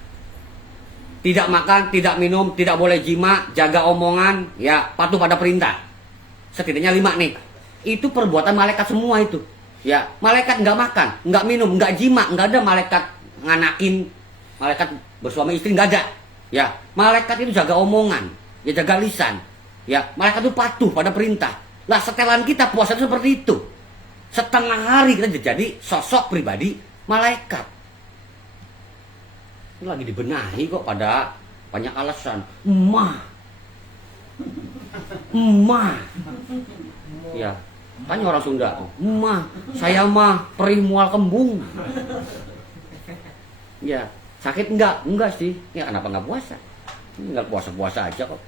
tidak makan, tidak minum, tidak boleh jima, jaga omongan, ya patuh pada perintah. Setidaknya 5 nih. Itu perbuatan malaikat semua itu. Ya, malaikat nggak makan, nggak minum, nggak jima, nggak ada malaikat nganakin, malaikat bersuami istri nggak ada. Ya, malaikat itu jaga omongan, ya jaga lisan. Ya, malaikat itu patuh pada perintah. Lah setelan kita puasa itu seperti itu. Setengah hari kita jadi sosok pribadi malaikat. Ini lagi dibenahi kok pada banyak alasan. Emak. Ya, tanya orang Sunda tuh. Emak, saya mah perih mual kembung. Ya, sakit enggak? Enggak sih. Ya kenapa enggak puasa? Enggak puasa-puasa aja kok.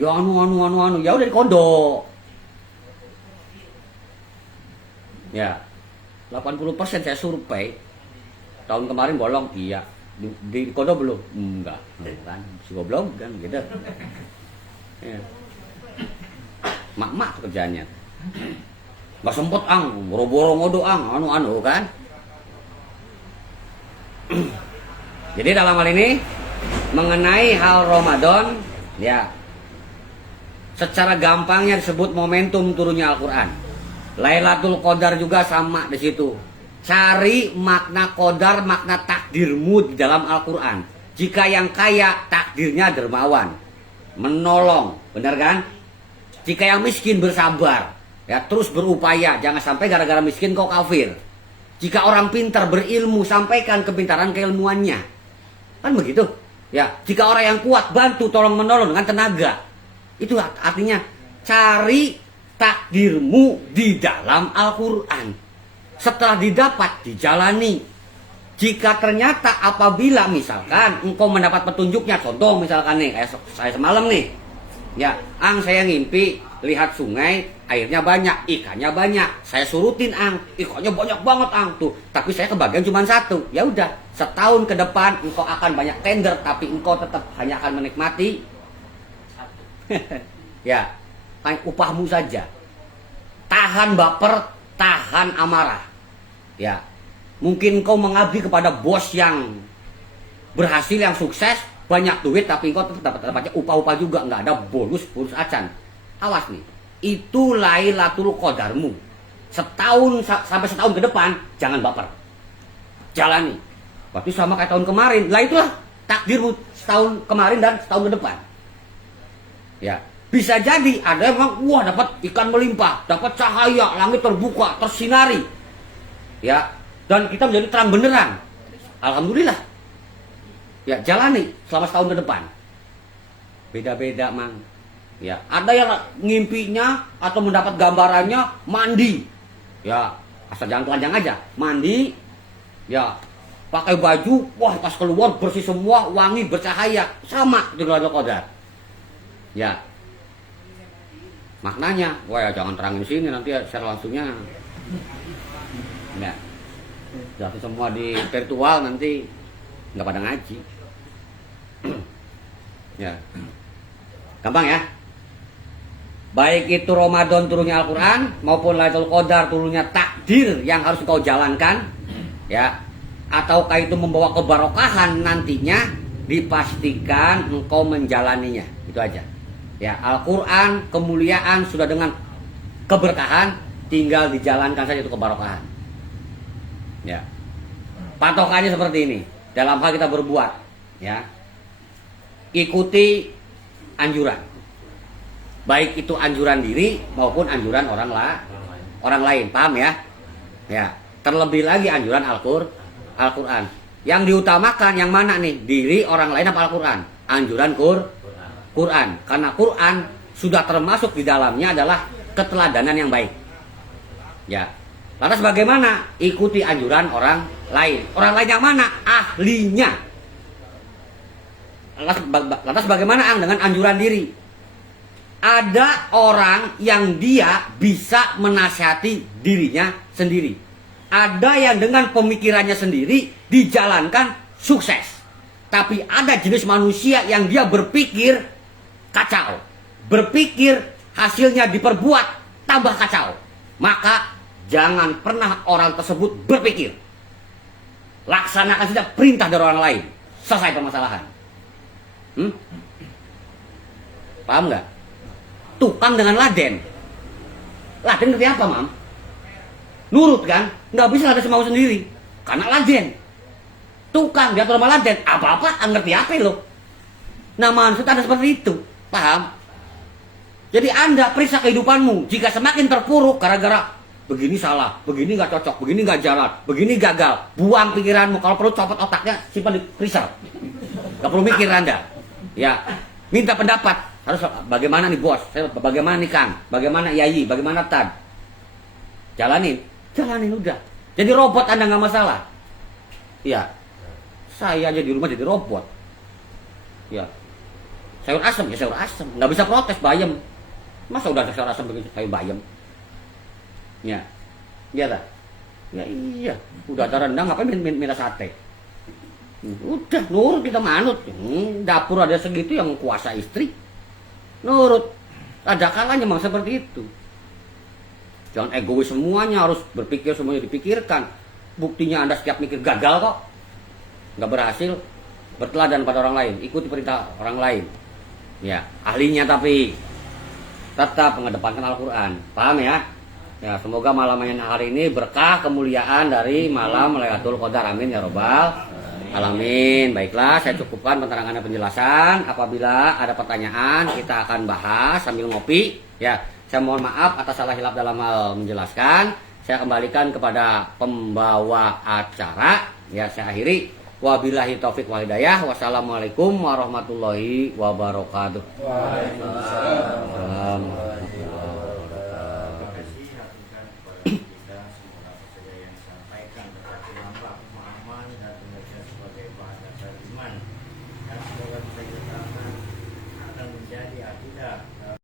Ya ya udah di kodok. Ya, 80% saya survei. Tahun kemarin bolong, iya. Di kodok belum? Enggak. Kan, si goblok kan gitu. Ya. Mak-mak kerjanya. Enggak sempet ang, boro-boro ngodo ang, anu kan. Jadi dalam hal ini mengenai hal Ramadan, ya secara gampangnya disebut momentum turunnya Al-Quran. Lailatul Qadar juga sama di situ. Cari makna qadar, makna takdirmu di dalam Al-Quran. Jika yang kaya takdirnya dermawan, menolong, benar kan? Jika yang miskin bersabar, ya terus berupaya, jangan sampai gara-gara miskin kau kafir. Jika orang pintar berilmu, sampaikan kepintaran keilmuannya. Kan begitu? Ya, jika orang yang kuat bantu tolong menolong dengan tenaga. Itu artinya cari takdirmu di dalam Al-Quran. Setelah didapat, dijalani. Jika ternyata apabila misalkan engkau mendapat petunjuknya, contoh misalkan nih, kayak saya semalam nih. Ya, ang saya ngimpi lihat sungai, airnya banyak, ikannya banyak. Saya surutin ang, ikannya banyak banget ang tuh. Tapi saya kebagian cuma 1. Ya udah, setahun ke depan engkau akan banyak tender, tapi engkau tetap hanya akan menikmati ya, upahmu saja. Tahan baper, tahan amarah. Ya, mungkin engkau mengabdi kepada bos yang berhasil, yang sukses, banyak duit, tapi engkau tetap dapatnya upah-upah juga, nggak ada bonus acan. Awas nih, itu Lailatul Qadarmu. Sampai setahun ke depan, jangan baper. jalani. Berarti sama kayak tahun kemarin. Lah itulah takdirmu setahun kemarin dan setahun ke depan. Ya, bisa jadi ada yang memang wah dapat ikan melimpah, dapat cahaya, langit terbuka, tersinari. Ya, dan kita menjadi terang benderang. Alhamdulillah. Ya, jalani selama setahun ke depan. Beda-beda, Mang. Ya, ada yang ngimpinya atau mendapat gambarannya mandi. Ya, asal jangan telanjang aja. Mandi, ya, pakai baju, wah pas keluar bersih semua, wangi, bercahaya. Sama di Lailatul Qadar. Ya. Maknanya, wah ya jangan terangin sini nanti ya, secara langsungnya. Ya. Jadi semua di virtual nanti nggak pada ngaji. Ya. Gampang ya. Baik itu Ramadan turunnya Al-Quran maupun Lailatul Qadar turunnya takdir yang harus kau jalankan, ya, ataukah itu membawa kebarokahan nantinya, dipastikan engkau menjalaninya. Itu aja. Ya, Al-Quran kemuliaan sudah dengan keberkahan, tinggal dijalankan saja itu kebarokahan. Ya, patokannya seperti ini dalam hal kita berbuat, ya, ikuti anjuran. Baik itu anjuran diri maupun anjuran orang lain, paham ya? Ya, terlebih lagi anjuran Al-Quran. Yang diutamakan yang mana nih? Diri orang lain apa Al-Quran? Anjuran Quran. Karena Quran sudah termasuk di dalamnya adalah keteladanan yang baik. Ya. Lantas bagaimana? Ikuti anjuran orang lain. Orang lain yang mana? Ahlinya. Lantas bagaimana dengan anjuran diri? Ada orang yang dia bisa menasihati dirinya sendiri. Ada yang dengan pemikirannya sendiri dijalankan sukses. Tapi ada jenis manusia yang dia berpikir kacau. Berpikir hasilnya diperbuat tambah kacau. Maka jangan pernah orang tersebut berpikir. Laksanakan saja perintah dari orang lain. Selesai permasalahan. Paham nggak? Tukang dengan laden. Laden ngerti apa, Mam? Nurut kan? Nggak bisa laden semau sendiri. Karena laden. Tukang diatur sama laden. Apa-apa ngerti apa lo? Nah, maksud Anda seperti itu. Paham? Jadi Anda periksa kehidupanmu. Jika semakin terpuruk gara-gara begini salah, begini nggak cocok, begini nggak jalan, begini gagal, buang pikiranmu. Kalau perlu copot otaknya, simpan di freezer. Nggak perlu mikir Anda. Ya, minta pendapat. Harus bagaimana nih bos, bagaimana nih Kang, bagaimana Yayi, bagaimana Tad. Jalanin udah. Jadi robot Anda nggak masalah. Ya, saya aja di rumah jadi robot. Ya, sayur asem ya sayur asem, nggak bisa protes bayam. Masa udah sayur asem begitu sayur bayam? Ya, iya tak? Ya iya, udah ada rendang ngapain minta sate? Udah nurut kita manut. Dapur ada segitu yang kuasa istri. Nurut. Ada kalanya memang seperti itu. Jangan egois semuanya, harus berpikir semuanya dipikirkan. Buktinya Anda setiap mikir gagal kok. Nggak berhasil. Berteladan pada orang lain, ikuti perintah orang lain. Ya, ahlinya tapi tetap mengedepankan Al-Quran. Paham ya? Ya, semoga malam hari ini berkah kemuliaan dari malam Lailatul Qadar. Amin ya robbal alamin. Baiklah, saya cukupkan penerangan dan penjelasan. Apabila ada pertanyaan, kita akan bahas sambil ngopi. Ya, saya mohon maaf atas salah hilap dalam hal menjelaskan. Saya kembalikan kepada pembawa acara. Ya, saya akhiri. Wabillahi taufik wal hidayah. Wassalamualaikum warahmatullahi wabarakatuh. Waalaikumsalam.